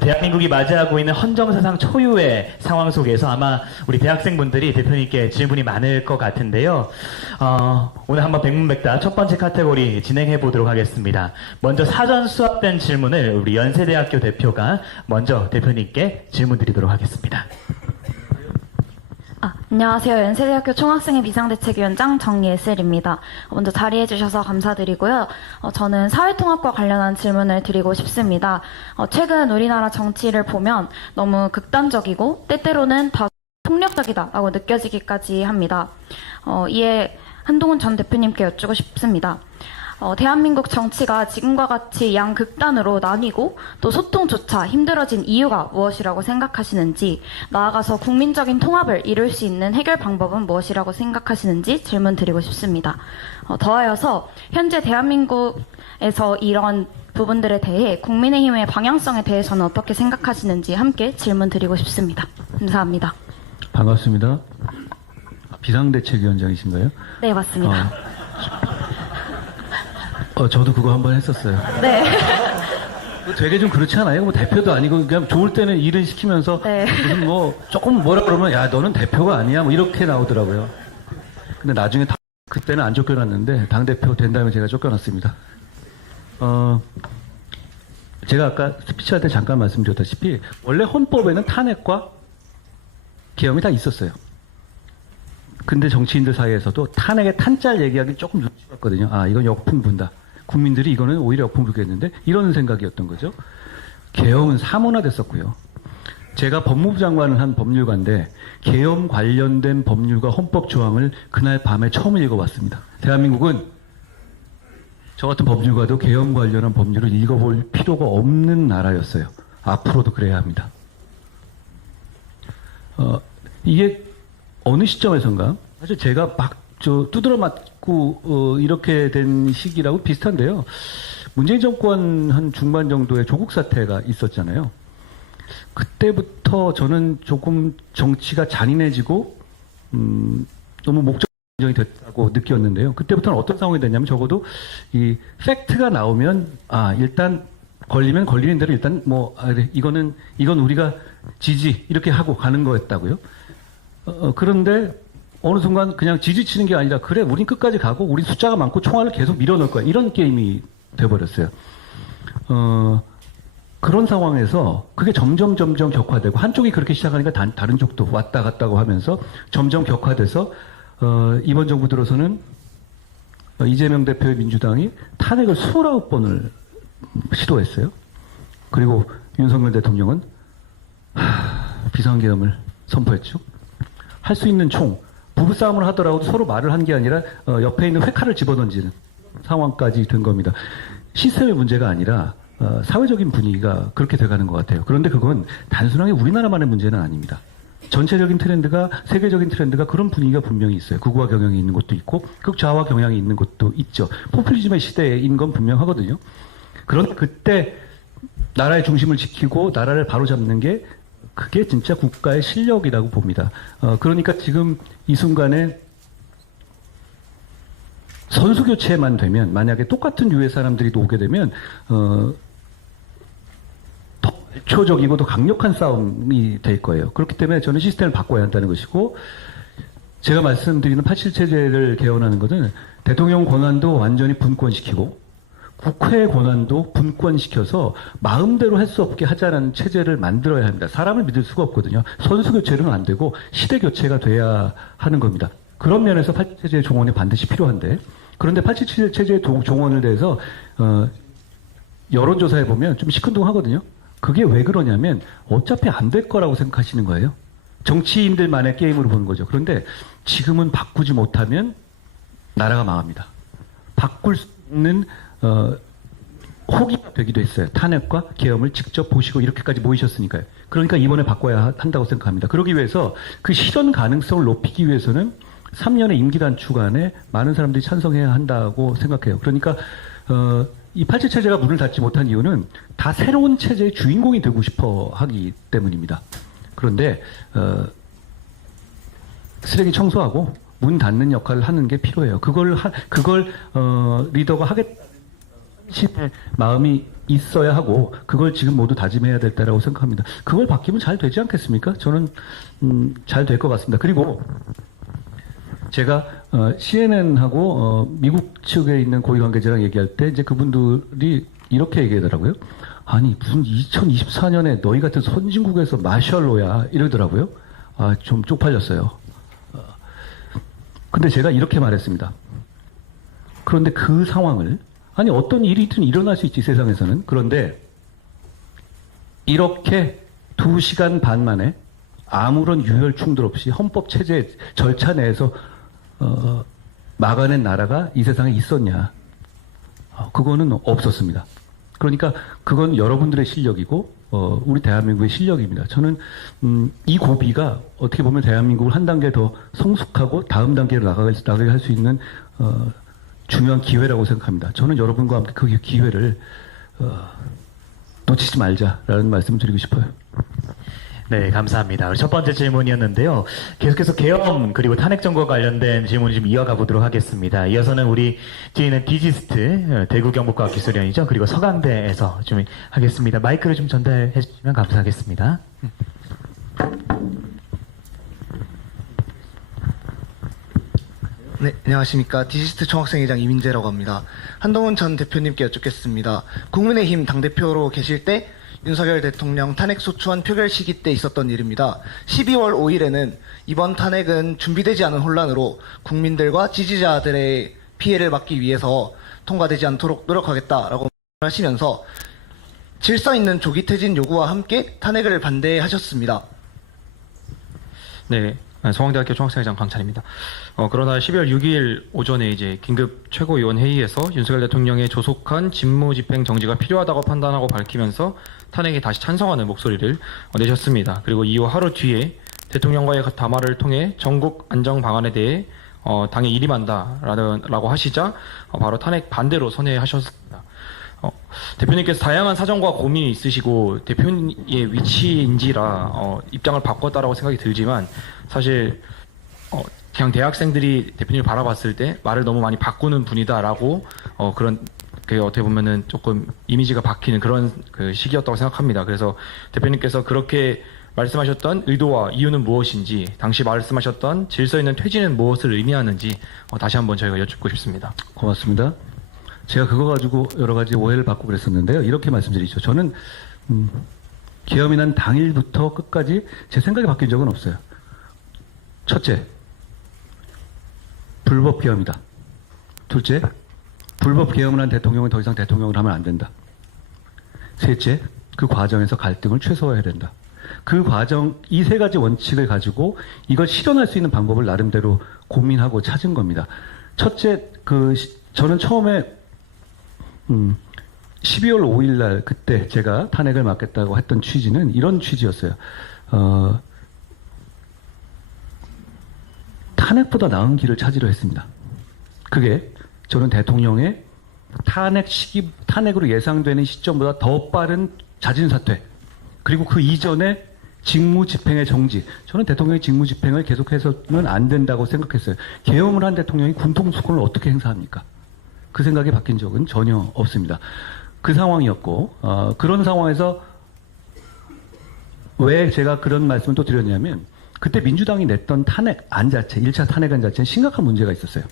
대한민국이 맞이하고 있는 헌정사상 초유의 상황 속에서 아마 우리 대학생분들이 대표님께 질문이 많을 것 같은데요. 오늘 한번 백문백답 첫 번째 카테고리 진행해 보도록 하겠습니다. 먼저 사전 수합된 질문을 우리 연세대학교 대표가 먼저 대표님께 질문 드리도록 하겠습니다. 안녕하세요. 연세대학교 총학생회 비상대책위원장 정예슬입니다. 먼저 자리해 주셔서 감사드리고요. 저는 사회통합과 관련한 질문을 드리고 싶습니다. 최근 우리나라 정치를 보면 너무 극단적이고 때때로는 다 폭력적이다라고 느껴지기까지 합니다. 이에 한동훈 전 대표님께 여쭈고 싶습니다. 대한민국 정치가 지금과 같이 양극단으로 나뉘고 또 소통조차 힘들어진 이유가 무엇이라고 생각하시는지, 나아가서 국민적인 통합을 이룰 수 있는 해결 방법은 무엇이라고 생각하시는지 질문 드리고 싶습니다. 더하여서 현재 대한민국에서 이런 부분들에 대해 국민의힘의 방향성에 대해서는 어떻게 생각하시는지 함께 질문 드리고 싶습니다. 감사합니다. 반갑습니다. 비상대책위원장이신가요? 네, 맞습니다. 저도 그거 한번 했었어요. 네. 되게 좀 그렇지 않아요? 뭐 대표도 아니고 그냥 좋을 때는 일을 시키면서 네. 무슨 뭐 조금 뭐라 그러면 야 너는 대표가 아니야 뭐 이렇게 나오더라고요. 근데 나중에 그때는 안 쫓겨났는데 당대표 된 다음에 제가 쫓겨났습니다. 제가 아까 스피치할 때 잠깐 말씀드렸다시피 원래 헌법에는 탄핵과 계엄이 다 있었어요. 근데 정치인들 사이에서도 탄핵의 탄자를 얘기하기 조금 눈치 봤거든요. 이건 역풍 분다. 국민들이 이거는 오히려 역풍 불겠는데 이런 생각이었던 거죠. 계엄은 사문화됐었고요. 제가 법무부 장관을 한 법률가인데 계엄 관련된 법률과 헌법 조항을 그날 밤에 처음 읽어봤습니다. 대한민국은 저 같은 법률가도 계엄 관련한 법률을 읽어볼 필요가 없는 나라였어요. 앞으로도 그래야 합니다. 이게 어느 시점에선가 사실 제가 막 두드러 맞고 이렇게 된 시기라고 비슷한데요. 문재인 정권 한 중반 정도에 조국 사태가 있었잖아요. 그때부터 저는 조금 정치가 잔인해지고 너무 목적이 됐다고 느꼈는데요. 그때부터는 어떤 상황이 됐냐면 적어도 이 팩트가 나오면 일단 걸리면 걸리는 대로 일단 그래, 이건 우리가 지지 이렇게 하고 가는 거였다고요. 그런데 어느 순간 그냥 지지치는 게 아니라 그래 우린 끝까지 가고 우린 숫자가 많고 총알을 계속 밀어넣을 거야 이런 게임이 돼버렸어요. 그런 상황에서 그게 점점 격화되고 한쪽이 그렇게 시작하니까 다른 쪽도 왔다 갔다고 하면서 점점 격화돼서 이번 정부 들어서는 이재명 대표의 민주당이 탄핵을 29번을 시도했어요. 그리고 윤석열 대통령은 비상계엄을 선포했죠. 할 수 있는 총, 부부싸움을 하더라도 서로 말을 한 게 아니라 옆에 있는 회칼을 집어던지는 상황까지 된 겁니다. 시스템의 문제가 아니라 사회적인 분위기가 그렇게 돼가는 것 같아요. 그런데 그건 단순하게 우리나라만의 문제는 아닙니다. 전체적인 트렌드가, 세계적인 트렌드가 그런 분위기가 분명히 있어요. 극우화 경향이 있는 곳도 있고 극좌화 경향이 있는 곳도 있죠. 포퓰리즘의 시대인 건 분명하거든요. 그런데 그때 나라의 중심을 지키고 나라를 바로잡는 게 그게 진짜 국가의 실력이라고 봅니다. 그러니까 지금 이 순간에 선수 교체만 되면, 만약에 똑같은 유의 사람들이 또 오게 되면 더 초적이고 더 강력한 싸움이 될 거예요. 그렇기 때문에 저는 시스템을 바꿔야 한다는 것이고, 제가 말씀드리는 87체제를 개헌하는 것은 대통령 권한도 완전히 분권시키고 국회의 권한도 분권시켜서 마음대로 할 수 없게 하자는 체제를 만들어야 합니다. 사람을 믿을 수가 없거든요. 선수 교체는 안 되고 시대 교체가 돼야 하는 겁니다. 그런 면에서 87체제의 종언이 반드시 필요한데, 그런데 87체제의 종언을 대해서 여론조사해 보면 좀 시큰둥하거든요. 그게 왜 그러냐면 어차피 안 될 거라고 생각하시는 거예요. 정치인들만의 게임으로 보는 거죠. 그런데 지금은 바꾸지 못하면 나라가 망합니다. 바꿀 수 있는 호기가 되기도 했어요. 탄핵과 계엄을 직접 보시고 이렇게까지 모이셨으니까요. 그러니까 이번에 바꿔야 한다고 생각합니다. 그러기 위해서 그 실현 가능성을 높이기 위해서는 3년의 임기 단축 안에 많은 사람들이 찬성해야 한다고 생각해요. 그러니까 이 87체제가 문을 닫지 못한 이유는 다 새로운 체제의 주인공이 되고 싶어 하기 때문입니다. 그런데 쓰레기 청소하고 문 닫는 역할을 하는 게 필요해요. 그걸 리더가 하겠다는 마음이 있어야 하고, 그걸 지금 모두 다짐해야 될 때라고 생각합니다. 그걸 바뀌면 잘 되지 않겠습니까? 저는 잘 될 것 같습니다. 그리고 제가 CNN하고 미국 측에 있는 고위 관계자랑 얘기할 때 이제 그분들이 이렇게 얘기하더라고요. 아니 무슨 2024년에 너희 같은 선진국에서 마셜로야 이러더라고요. 좀 쪽팔렸어요. 근데 제가 이렇게 말했습니다. 그런데 그 상황을, 아니 어떤 일이든 일어날 수 있지 세상에서는. 그런데 이렇게 2시간 반 만에 아무런 유혈 충돌 없이 헌법 체제 절차 내에서 막아낸 나라가 이 세상에 있었냐? 그거는 없었습니다. 그러니까 그건 여러분들의 실력이고 우리 대한민국의 실력입니다. 저는 이 고비가 어떻게 보면 대한민국을 한 단계 더 성숙하고 다음 단계로 나가게 할 수 있는 중요한 기회라고 생각합니다. 저는 여러분과 함께 그 기회를 놓치지 말자라는 말씀을 드리고 싶어요. 네, 감사합니다. 우리 첫 번째 질문이었는데요. 계속해서 계엄 그리고 탄핵 정부와 관련된 질문을 좀 이어가 보도록 하겠습니다. 이어서는 우리 뒤에 있는 디지스트 대구경북과학 기술연이죠. 그리고 서강대에서 좀 하겠습니다. 마이크를 좀 전달해 주시면 감사하겠습니다. 네, 안녕하십니까. 디지스트 총학생회장 이민재라고 합니다. 한동훈 전 대표님께 여쭙겠습니다. 국민의힘 당대표로 계실 때 윤석열 대통령 탄핵소추안 표결 시기 때 있었던 일입니다. 12월 5일에는 이번 탄핵은 준비되지 않은 혼란으로 국민들과 지지자들의 피해를 막기 위해서 통과되지 않도록 노력하겠다라고 하시면서 질서 있는 조기 퇴진 요구와 함께 탄핵을 반대하셨습니다. 네, 성황대학교 총학생회장 강찬입니다. 그러나 12월 6일 오전에 이제 긴급 최고위원 회의에서 윤석열 대통령의 조속한 직무집행 정지가 필요하다고 판단하고 밝히면서 탄핵에 다시 찬성하는 목소리를 내셨습니다. 그리고 이후 하루 뒤에 대통령과의 담화를 통해 전국 안정 방안에 대해 당에 일임한다라고 하시자 바로 탄핵 반대로 선회하셨습니다. 대표님께서 다양한 사정과 고민이 있으시고 대표의 위치인지라 입장을 바꿨다라고 생각이 들지만 사실 그냥 대학생들이 대표님을 바라봤을 때 말을 너무 많이 바꾸는 분이다라고 그런 그 어떻게 보면은 조금 이미지가 바뀌는 그런 그 시기였다고 생각합니다. 그래서 대표님께서 그렇게 말씀하셨던 의도와 이유는 무엇인지, 당시 말씀하셨던 질서 있는 퇴진은 무엇을 의미하는지 다시 한번 저희가 여쭙고 싶습니다. 고맙습니다. 제가 그거 가지고 여러 가지 오해를 받고 그랬었는데요. 이렇게 말씀드리죠. 저는 계엄이 난 당일부터 끝까지 제 생각이 바뀐 적은 없어요. 첫째, 불법 계엄이다. 둘째, 불법 계엄을 한 대통령은 더 이상 대통령을 하면 안 된다. 셋째, 그 과정에서 갈등을 최소화해야 된다. 그 과정, 이 세 가지 원칙을 가지고 이걸 실현할 수 있는 방법을 나름대로 고민하고 찾은 겁니다. 첫째, 저는 처음에 12월 5일 날 그때 제가 탄핵을 맡겠다고 했던 취지는 이런 취지였어요. 탄핵보다 나은 길을 찾으려 했습니다. 그게 저는 대통령의 탄핵으로 예상되는 시점보다 더 빠른 자진 사퇴, 그리고 그 이전에 직무 집행의 정지. 저는 대통령의 직무 집행을 계속해서는 안 된다고 생각했어요. 계엄을 한 대통령이 군통수권을 어떻게 행사합니까? 그 생각이 바뀐 적은 전혀 없습니다. 그 상황이었고, 그런 상황에서 왜 제가 그런 말씀을 또 드렸냐면, 그때 민주당이 냈던 탄핵안 자체, 1차 탄핵안 자체는 심각한 문제가 있었어요.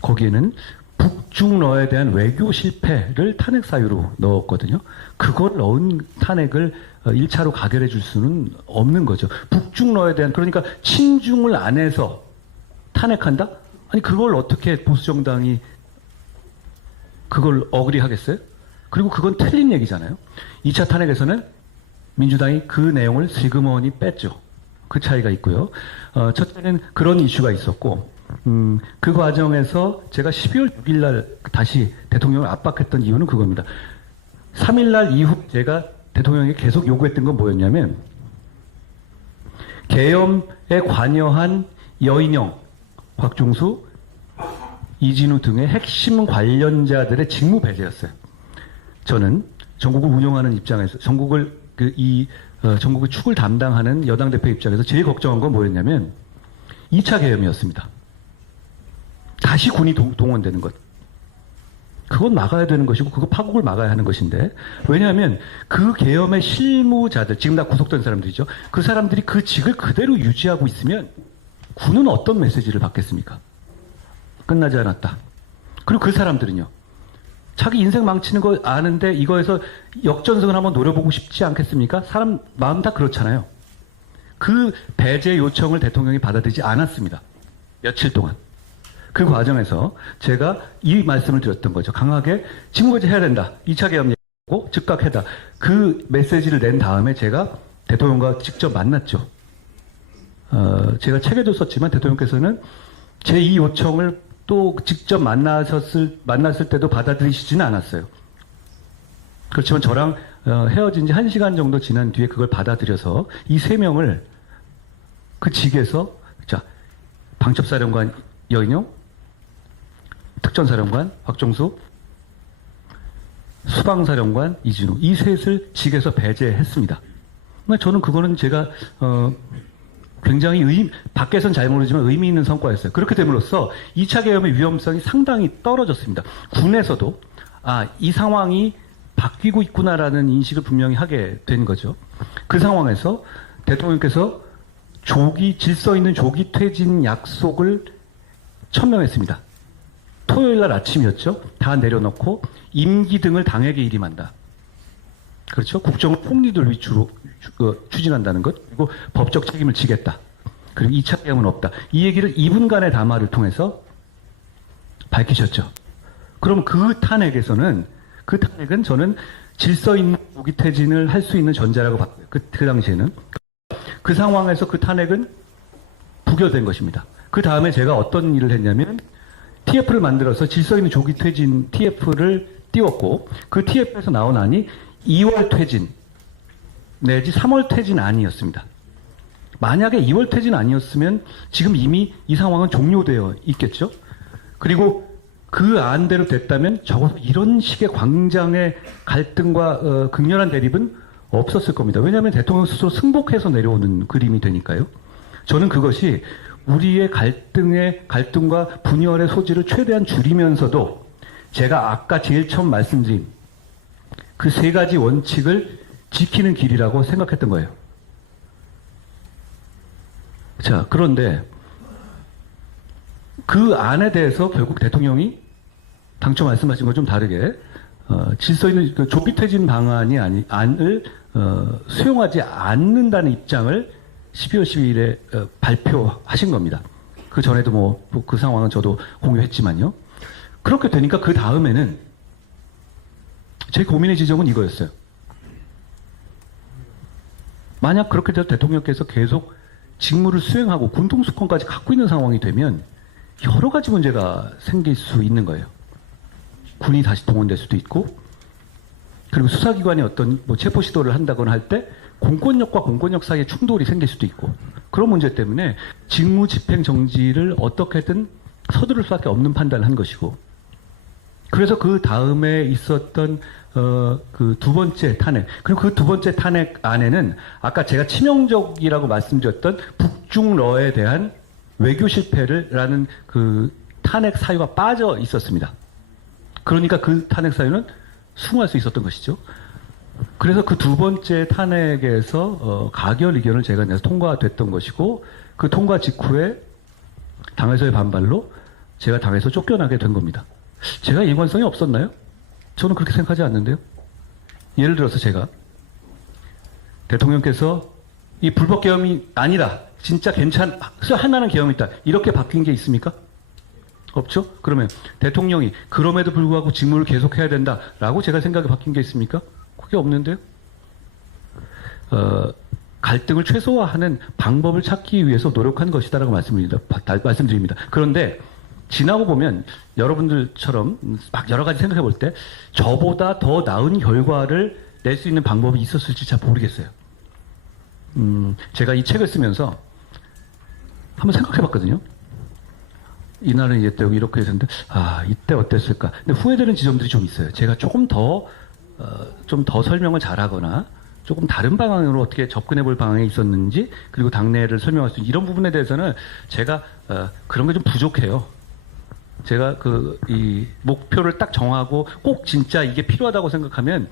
거기에는 북중러에 대한 외교 실패를 탄핵 사유로 넣었거든요. 그걸 넣은 탄핵을 1차로 가결해 줄 수는 없는 거죠. 북중러에 대한, 그러니까 친중을 안 해서 탄핵한다? 아니, 그걸 어떻게 보수정당이 그걸 어그리하겠어요? 그리고 그건 틀린 얘기잖아요. 2차 탄핵에서는 민주당이 그 내용을 슬그머니 뺐죠. 그 차이가 있고요. 첫째는 그런 이슈가 있었고, 그 과정에서 제가 12월 6일 날 다시 대통령을 압박했던 이유는 그겁니다. 3일 날 이후 제가 대통령에게 계속 요구했던 건 뭐였냐면, 계엄에 관여한 여인영, 곽종수, 이진우 등의 핵심 관련자들의 직무 배제였어요. 저는 전국을 운영하는 입장에서, 전국을 축을 담당하는 여당 대표 입장에서 제일 걱정한 건 뭐였냐면 2차 계엄이었습니다. 다시 군이 동원되는 것. 그건 막아야 되는 것이고, 그거 파국을 막아야 하는 것인데, 왜냐하면 그 계엄의 실무자들, 지금 다 구속된 사람들이죠. 그 사람들이 그 직을 그대로 유지하고 있으면 군은 어떤 메시지를 받겠습니까? 끝나지 않았다. 그리고 그 사람들은요, 자기 인생 망치는 거 아는데 이거에서 역전승을 한번 노려보고 싶지 않겠습니까? 사람 마음 다 그렇잖아요. 그 배제 요청을 대통령이 받아들이지 않았습니다. 며칠 동안. 그 과정에서 제가 이 말씀을 드렸던 거죠. 강하게 직무배제 해야 된다. 2차 계엄 얘기하고 즉각해다. 그 메시지를 낸 다음에 제가 대통령과 직접 만났죠. 제가 책에도 썼지만 대통령께서는 제 이 요청을 또 직접 만났을 때도 받아들이시지는 않았어요. 그렇지만 저랑 헤어진 지 1시간 정도 지난 뒤에 그걸 받아들여서 이 3명을 그 직에서, 자, 방첩사령관 여인용, 특전사령관 박종수, 수방사령관 이진우, 이 셋을 직에서 배제했습니다. 저는 그거는 제가 굉장히 밖에선 잘 모르지만 의미 있는 성과였어요. 그렇게 됨으로써 2차 계엄의 위험성이 상당히 떨어졌습니다. 군에서도 이 상황이 바뀌고 있구나라는 인식을 분명히 하게 된 거죠. 그 상황에서 대통령께서 질서 있는 조기 퇴진 약속을 천명했습니다. 토요일 날 아침이었죠. 다 내려놓고 임기 등을 당에게 일임한다. 그렇죠. 국정을 폭리들 위주로 추진한다는 것, 그리고 법적 책임을 지겠다. 그리고 2차 계엄은 없다. 이 얘기를 2분간의 담화를 통해서 밝히셨죠. 그럼 그 탄핵은 저는 질서 있는 조기 퇴진을 할 수 있는 전제라고 봤어요. 그 당시에는. 그 상황에서 그 탄핵은 부결된 것입니다. 그 다음에 제가 어떤 일을 했냐면 TF를 만들어서 질서 있는 조기 퇴진 TF를 띄웠고, 그 TF에서 나온 안이 2월 퇴진 내지 3월 퇴진 안이었습니다. 만약에 2월 퇴진 아니었으면 지금 이미 이 상황은 종료되어 있겠죠. 그리고 그 안대로 됐다면 적어도 이런 식의 광장의 갈등과 극렬한 대립은 없었을 겁니다. 왜냐하면 대통령 스스로 승복해서 내려오는 그림이 되니까요. 저는 그것이 우리의 갈등과 분열의 소지를 최대한 줄이면서도 제가 아까 제일 처음 말씀드린 그 3가지 원칙을 지키는 길이라고 생각했던 거예요. 자, 그런데 그 안에 대해서 결국 대통령이 당초 말씀하신 것 좀 다르게 질서 있는 그 조기 퇴진 안을 수용하지 않는다는 입장을 12월 12일에 발표하신 겁니다. 그 전에도 그 상황은 저도 공유했지만요. 그렇게 되니까 그 다음에는 제 고민의 지점은 이거였어요. 만약 그렇게 돼서 대통령께서 계속 직무를 수행하고 군통수권까지 갖고 있는 상황이 되면 여러 가지 문제가 생길 수 있는 거예요. 군이 다시 동원될 수도 있고, 그리고 수사기관이 어떤 뭐 체포 시도를 한다거나 할 때 공권력과 공권력 사이에 충돌이 생길 수도 있고, 그런 문제 때문에 직무 집행 정지를 어떻게든 서두를 수밖에 없는 판단을 한 것이고, 그래서 그 다음에 있었던 그 두 번째 탄핵, 그리고 그 두 번째 탄핵 안에는 아까 제가 치명적이라고 말씀드렸던 북중러에 대한 외교 실패라는 그 탄핵 사유가 빠져 있었습니다. 그러니까 그 탄핵 사유는 수긍할 수 있었던 것이죠. 그래서 그 두 번째 탄핵에서 가결 의견을 제가 내서 통과됐던 것이고, 그 통과 직후에 당에서의 반발로 제가 당에서 쫓겨나게 된 겁니다. 제가 일관성이 없었나요? 저는 그렇게 생각하지 않는데요. 예를 들어서 제가 대통령께서 이 불법 계엄이 아니다, 진짜 할 만한 계엄이 있다, 이렇게 바뀐 게 있습니까? 없죠? 그러면 대통령이 그럼에도 불구하고 직무를 계속해야 된다라고 제가 생각이 바뀐 게 있습니까? 그게 없는데요. 갈등을 최소화하는 방법을 찾기 위해서 노력한 것이다라고 말씀드립니다. 그런데 지나고 보면 여러분들처럼 막 여러 가지 생각해 볼 때 저보다 더 나은 결과를 낼 수 있는 방법이 있었을지 잘 모르겠어요. 제가 이 책을 쓰면서 한번 생각해 봤거든요. 이날은 이때 이렇게 했는데, 이때 어땠을까. 근데 후회되는 지점들이 좀 있어요. 제가 조금 더 설명을 잘하거나, 조금 다른 방향으로 어떻게 접근해 볼 방향이 있었는지, 그리고 당내를 설명할 수 있는 이런 부분에 대해서는 제가, 그런 게 좀 부족해요. 제가 이 목표를 딱 정하고 꼭 진짜 이게 필요하다고 생각하면,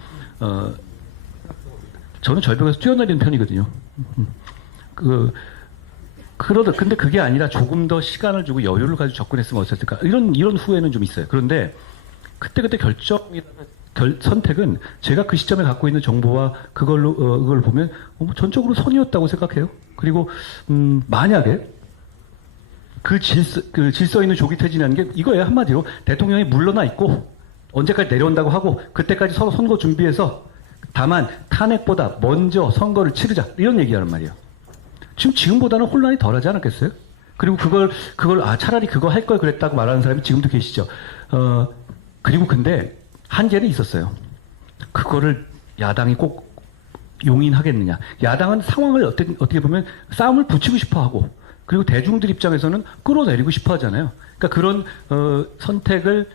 저는 절벽에서 뛰어내리는 편이거든요. 근데 그게 아니라 조금 더 시간을 주고 여유를 가지고 접근했으면 어땠을까. 이런 후회는 좀 있어요. 그런데 그때 선택은 제가 그 시점에 갖고 있는 정보와 그걸 보면 전적으로 선이었다고 생각해요. 그리고, 만약에 그 질서 있는 조기 퇴진이라는 게 이거예요. 한마디로 대통령이 물러나 있고 언제까지 내려온다고 하고 그때까지 서로 선거 준비해서 다만 탄핵보다 먼저 선거를 치르자, 이런 얘기하는 말이에요. 지금보다는 혼란이 덜하지 않았겠어요? 그리고 차라리 그거 할 걸 그랬다고 말하는 사람이 지금도 계시죠. 그리고 근데 한계는 있었어요. 그거를 야당이 꼭 용인하겠느냐. 야당은 상황을 어떻게 보면 싸움을 붙이고 싶어 하고, 그리고 대중들 입장에서는 끌어내리고 싶어 하잖아요. 그러니까 그런 선택의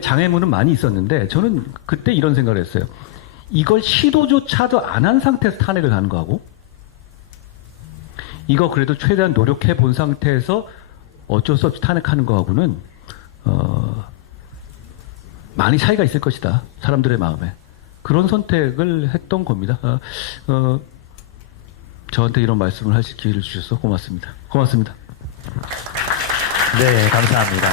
장애물은 많이 있었는데, 저는 그때 이런 생각을 했어요. 이걸 시도조차도 안 한 상태에서 탄핵을 하는 거하고, 이거 그래도 최대한 노력해 본 상태에서 어쩔 수 없이 탄핵하는 거하고는 많이 차이가 있을 것이다, 사람들의 마음에. 그런 선택을 했던 겁니다. 저한테 이런 말씀을 하실 기회를 주셔서 고맙습니다. 고맙습니다. 네, 감사합니다.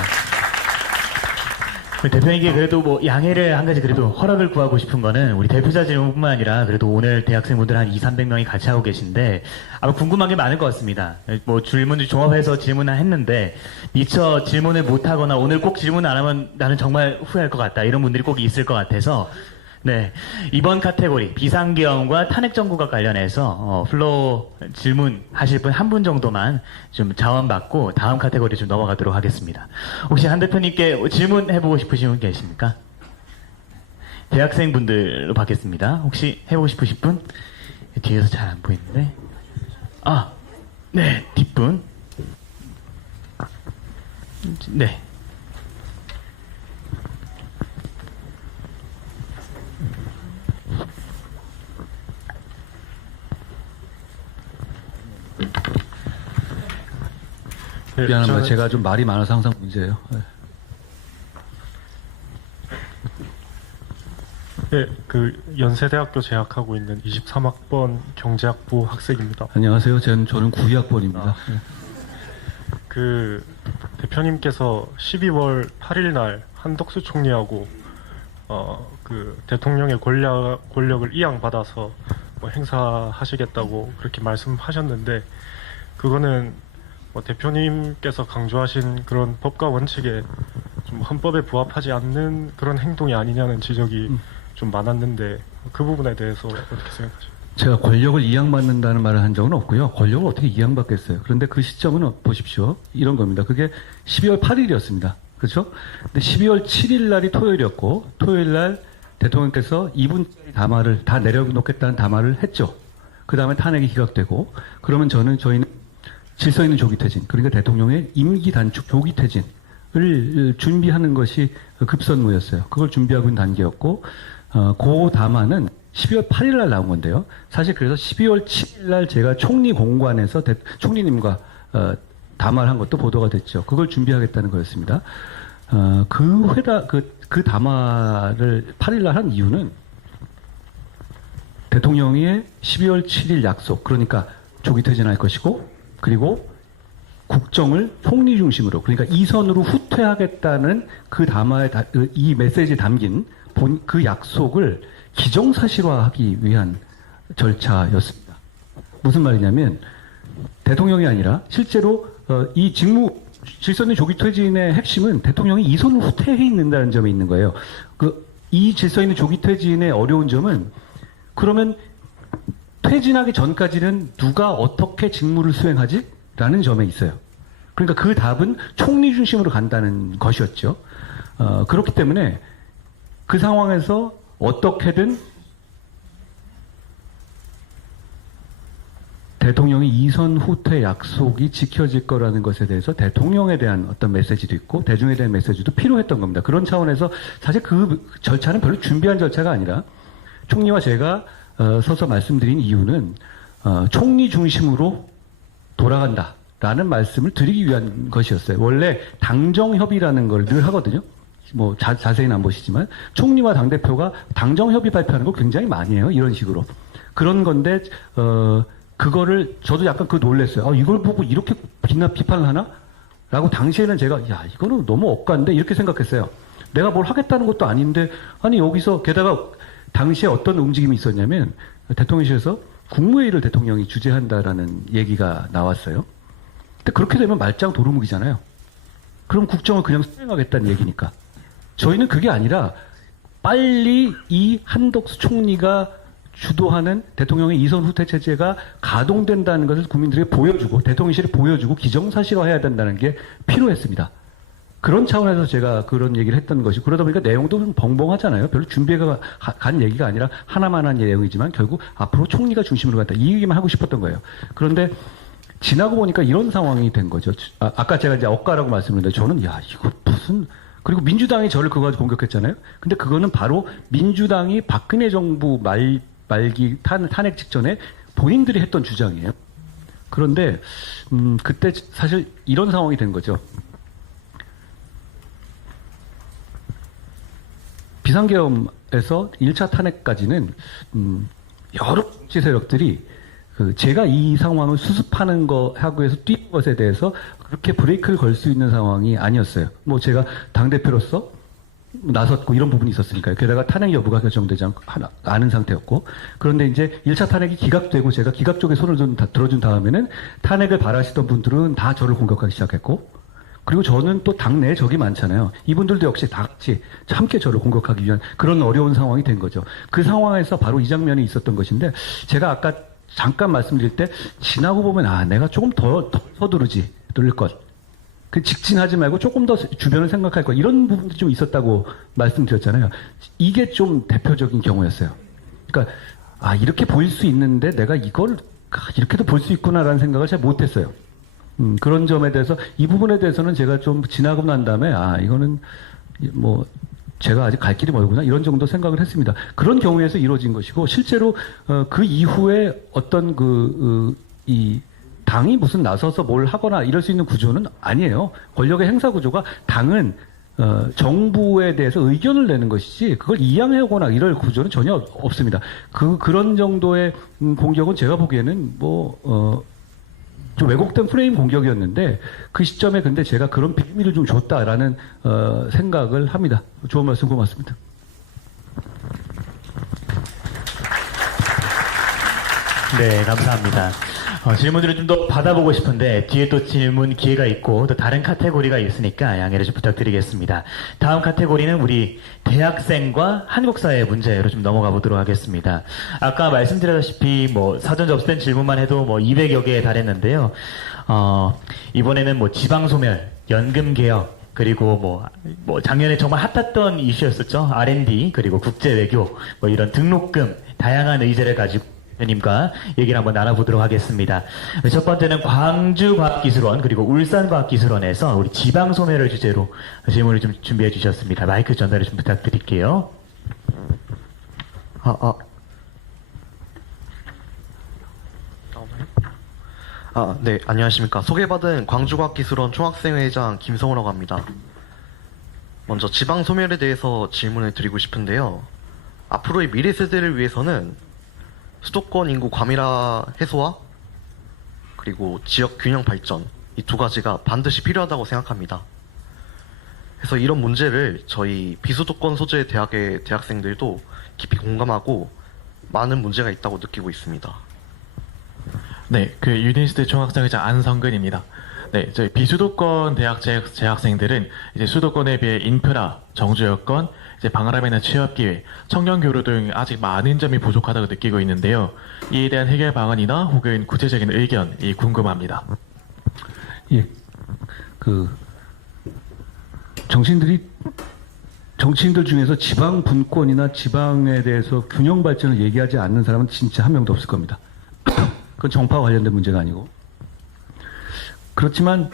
대표님께 그래도 뭐 양해를 한 가지 그래도 허락을 구하고 싶은 거는, 우리 대표자 질문뿐만 아니라 그래도 오늘 대학생분들 한 200~300명이 같이 하고 계신데 아마 궁금한 게 많을 것 같습니다. 뭐 질문을 종합해서 질문을 했는데 미처 질문을 못 하거나 오늘 꼭 질문 안 하면 나는 정말 후회할 것 같다, 이런 분들이 꼭 있을 것 같아서, 네, 이번 카테고리 비상계엄과 탄핵 정국과 관련해서 플로어 질문하실 분 한 분 정도만 좀 자원받고 다음 카테고리 좀 넘어가도록 하겠습니다. 혹시 한 대표님께 질문해보고 싶으신 분 계십니까? 대학생분들로 받겠습니다. 혹시 해보고 싶으신 분? 뒤에서 잘 안 보이는데. 네, 뒷분. 네. 미안합니다. 제가 좀 말이 많아서 항상 문제예요. 네. 네, 연세대학교 재학하고 있는 23학번 경제학부 학생입니다. 안녕하세요. 저는 92학번입니다. 대표님께서 12월 8일 날 한덕수 총리하고 대통령의 권력을 이양받아서 뭐 행사하시겠다고 그렇게 말씀하셨는데, 그거는 대표님께서 강조하신 그런 법과 원칙에 좀 헌법에 부합하지 않는 그런 행동이 아니냐는 지적이 좀 많았는데, 그 부분에 대해서 어떻게 생각하십니까? 제가 권력을 이양받는다는 말을 한 적은 없고요. 권력을 어떻게 이양받겠어요. 그런데 그 시점은 보십시오. 이런 겁니다. 그게 12월 8일이었습니다. 그렇죠? 근데 12월 7일 날이 토요일이었고, 토요일 날 대통령께서 2분짜리 담화를 다 내려놓겠다는 담화를 했죠. 그 다음에 탄핵이 기각되고, 그러면 저희는 질서 있는 조기 퇴진, 그러니까 대통령의 임기 단축 조기 퇴진을 준비하는 것이 급선무였어요. 그걸 준비하고 있는 단계였고, 그 담화는 12월 8일 날 나온 건데요. 사실 그래서 12월 7일 날 제가 총리 공관에서 총리님과 담화를 한 것도 보도가 됐죠. 그걸 준비하겠다는 거였습니다. 그 담화를 8일 날 한 이유는 대통령의 12월 7일 약속, 그러니까 조기 퇴진할 것이고, 그리고 국정을 총리 중심으로, 그러니까 이선으로 후퇴하겠다는 그 담화에 이 메시지에 담긴 그 약속을 기정사실화하기 위한 절차였습니다. 무슨 말이냐면 대통령이 아니라 실제로 이 질서 있는 조기 퇴진의 핵심은 대통령이 이선으로 후퇴해 있는다는 점에 있는 거예요. 이 질서 있는 조기 퇴진의 어려운 점은 그러면 퇴진하기 전까지는 누가 어떻게 직무를 수행하지? 라는 점에 있어요. 그러니까 그 답은 총리 중심으로 간다는 것이었죠. 그렇기 때문에 그 상황에서 어떻게든 대통령의 이선 후퇴 약속이 지켜질 거라는 것에 대해서 대통령에 대한 어떤 메시지도 있고 대중에 대한 메시지도 필요했던 겁니다. 그런 차원에서 사실 그 절차는 별로 준비한 절차가 아니라 총리와 제가 서서 말씀드린 이유는 총리 중심으로 돌아간다라는 말씀을 드리기 위한 것이었어요. 원래 당정협의라는 걸 늘 하거든요. 뭐 자세히는 안 보시지만 총리와 당대표가 당정협의 발표하는 거 굉장히 많이 해요. 이런 식으로. 그런 건데 그거를 저도 약간 놀랬어요. 이걸 보고 이렇게 비판을 하나? 라고 당시에는 제가 야 이거는 너무 억까인데 이렇게 생각했어요. 내가 뭘 하겠다는 것도 아닌데 아니 여기서 게다가 당시에 어떤 움직임이 있었냐면 대통령실에서 국무회의를 대통령이 주재한다라는 얘기가 나왔어요. 근데 그렇게 되면 말짱 도루묵이잖아요. 그럼 국정을 그냥 수행하겠다는 얘기니까. 저희는 그게 아니라 빨리 이 한덕수 총리가 주도하는 대통령의 이선 후퇴 체제가 가동된다는 것을 국민들에게 보여주고 대통령실에 보여주고 기정사실화해야 된다는 게 필요했습니다. 그런 차원에서 제가 그런 얘기를 했던 것이 그러다 보니까 내용도 좀 벙벙하잖아요. 별로 준비가 간 얘기가 아니라 하나만 한 내용이지만 결국 앞으로 총리가 중심으로 간다. 이 얘기만 하고 싶었던 거예요. 그런데 지나고 보니까 이런 상황이 된 거죠. 아까 제가 이제 억가라고 말씀드렸는데 저는 야 이거 무슨 그리고 민주당이 저를 그거 가지고 공격했잖아요. 근데 그거는 바로 민주당이 박근혜 정부 말기 탄핵 직전에 본인들이 했던 주장이에요. 그런데 그때 사실 이런 상황이 된 거죠. 비상계엄에서 1차 탄핵까지는 여러 정치 세력들이 제가 이 상황을 수습하는 하고 해서 뛰는 것에 대해서 그렇게 브레이크를 걸 수 있는 상황이 아니었어요. 뭐 제가 당대표로서 나섰고 이런 부분이 있었으니까요. 게다가 탄핵 여부가 결정되지 않고 아는 상태였고. 그런데 이제 1차 탄핵이 기각되고 제가 기각 쪽에 손을 들어준 다음에는 탄핵을 바라시던 분들은 다 저를 공격하기 시작했고 그리고 저는 또 당내에 적이 많잖아요. 이분들도 역시 다 같이 함께 저를 공격하기 위한 그런 어려운 상황이 된 거죠. 그 상황에서 바로 이 장면이 있었던 것인데 제가 아까 잠깐 말씀드릴 때 지나고 보면 내가 조금 더 서두르지 누를 것. 직진하지 말고 조금 더 주변을 생각할 것. 이런 부분들이 좀 있었다고 말씀드렸잖아요. 이게 좀 대표적인 경우였어요. 그러니까 이렇게 보일 수 있는데 내가 이걸 이렇게도 볼 수 있구나라는 생각을 잘 못했어요. 그런 점에 대해서 이 부분에 대해서는 제가 좀 지나고 난 다음에 이거는 뭐 제가 아직 갈 길이 멀구나 이런 정도 생각을 했습니다. 그런 경우에서 이루어진 것이고 실제로 그 이후에 어떤 이 당이 무슨 나서서 뭘 하거나 이럴 수 있는 구조는 아니에요. 권력의 행사 구조가 당은 정부에 대해서 의견을 내는 것이지 그걸 이양해오거나 이럴 구조는 전혀 없습니다. 그런 정도의 공격은 제가 보기에는 좀 왜곡된 프레임 공격이었는데 그 시점에 근데 제가 그런 비밀을 좀 줬다라는 생각을 합니다. 좋은 말씀 고맙습니다. 네, 감사합니다. 질문들을 좀 더 받아보고 싶은데 뒤에 또 질문 기회가 있고 또 다른 카테고리가 있으니까 양해를 좀 부탁드리겠습니다. 다음 카테고리는 우리 대학생과 한국사회 문제로 좀 넘어가 보도록 하겠습니다. 아까 말씀드렸다시피 사전 접수된 질문만 해도 200여 개에 달했는데요. 이번에는 지방소멸, 연금개혁, 그리고 뭐 작년에 정말 핫했던 이슈였었죠. R&D 그리고 국제 외교 뭐 이런 등록금 다양한 의제를 가지고 대표님과 얘기를 한번 나눠보도록 하겠습니다. 첫 번째는 광주과학기술원 그리고 울산과학기술원에서 우리 지방 소멸을 주제로 질문을 좀 준비해 주셨습니다. 마이크 전달을 좀 부탁드릴게요. 네, 안녕하십니까. 소개받은 광주과학기술원 총학생회장 김성우라고 합니다. 먼저 지방 소멸에 대해서 질문을 드리고 싶은데요. 앞으로의 미래 세대를 위해서는 수도권 인구 과밀화 해소와 그리고 지역 균형 발전 이 두 가지가 반드시 필요하다고 생각합니다. 그래서 이런 문제를 저희 비수도권 소재 대학의 대학생들도 깊이 공감하고 많은 문제가 있다고 느끼고 있습니다. 네, 유니스트 총학생회장 안성근입니다. 네, 저희 비수도권 대학 재학생들은 이제 수도권에 비해 인프라, 정주 여건, 이제 방학이나 취업 기회, 청년 교류 등 아직 많은 점이 부족하다고 느끼고 있는데요. 이에 대한 해결 방안이나 혹은 구체적인 의견이 궁금합니다. 예, 정치인들 중에서 지방 분권이나 지방에 대해서 균형 발전을 얘기하지 않는 사람은 진짜 한 명도 없을 겁니다. 그건 정파와 관련된 문제가 아니고. 그렇지만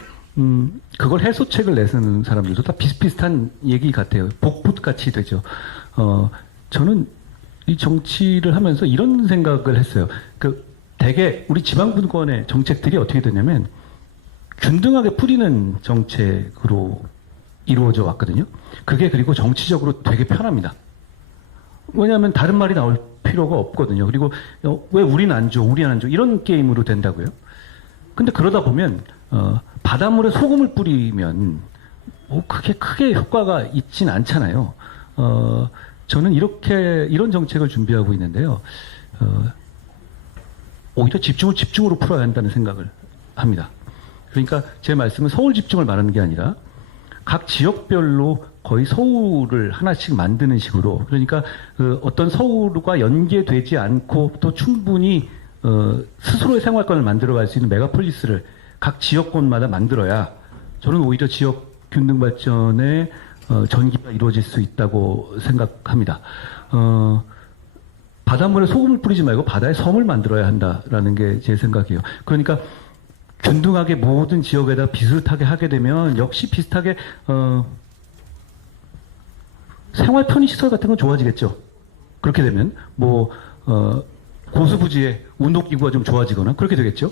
그걸 해소책을 내세우는 사람들도 다 비슷비슷한 얘기 같아요. 복붙같이 되죠. 저는 이 정치를 하면서 이런 생각을 했어요. 대개 우리 지방분권의 정책들이 어떻게 되냐면 균등하게 뿌리는 정책으로 이루어져 왔거든요. 그게 그리고 정치적으로 되게 편합니다. 왜냐하면 다른 말이 나올 필요가 없거든요. 그리고 왜 우리는 안 줘, 우리는 안 줘, 이런 게임으로 된다고요. 근데 그러다 보면 바닷물에 소금을 뿌리면 크게 효과가 있진 않잖아요. 저는 이런 정책을 준비하고 있는데요. 오히려 집중으로 풀어야 한다는 생각을 합니다. 그러니까 제 말씀은 서울 집중을 말하는 게 아니라 각 지역별로 거의 서울을 하나씩 만드는 식으로, 그러니까 어떤 서울과 연계되지 않고 또 충분히 스스로의 생활권을 만들어갈 수 있는 메가폴리스를 각 지역권마다 만들어야 저는 오히려 지역 균등 발전의 전기가 이루어질 수 있다고 생각합니다. 바닷물에 소금을 뿌리지 말고 바다에 섬을 만들어야 한다라는 게 제 생각이에요. 그러니까 균등하게 모든 지역에다 비슷하게 하게 되면 역시 비슷하게 생활 편의시설 같은 건 좋아지겠죠. 그렇게 되면 고수부지의 운동기구가 좀 좋아지거나 그렇게 되겠죠.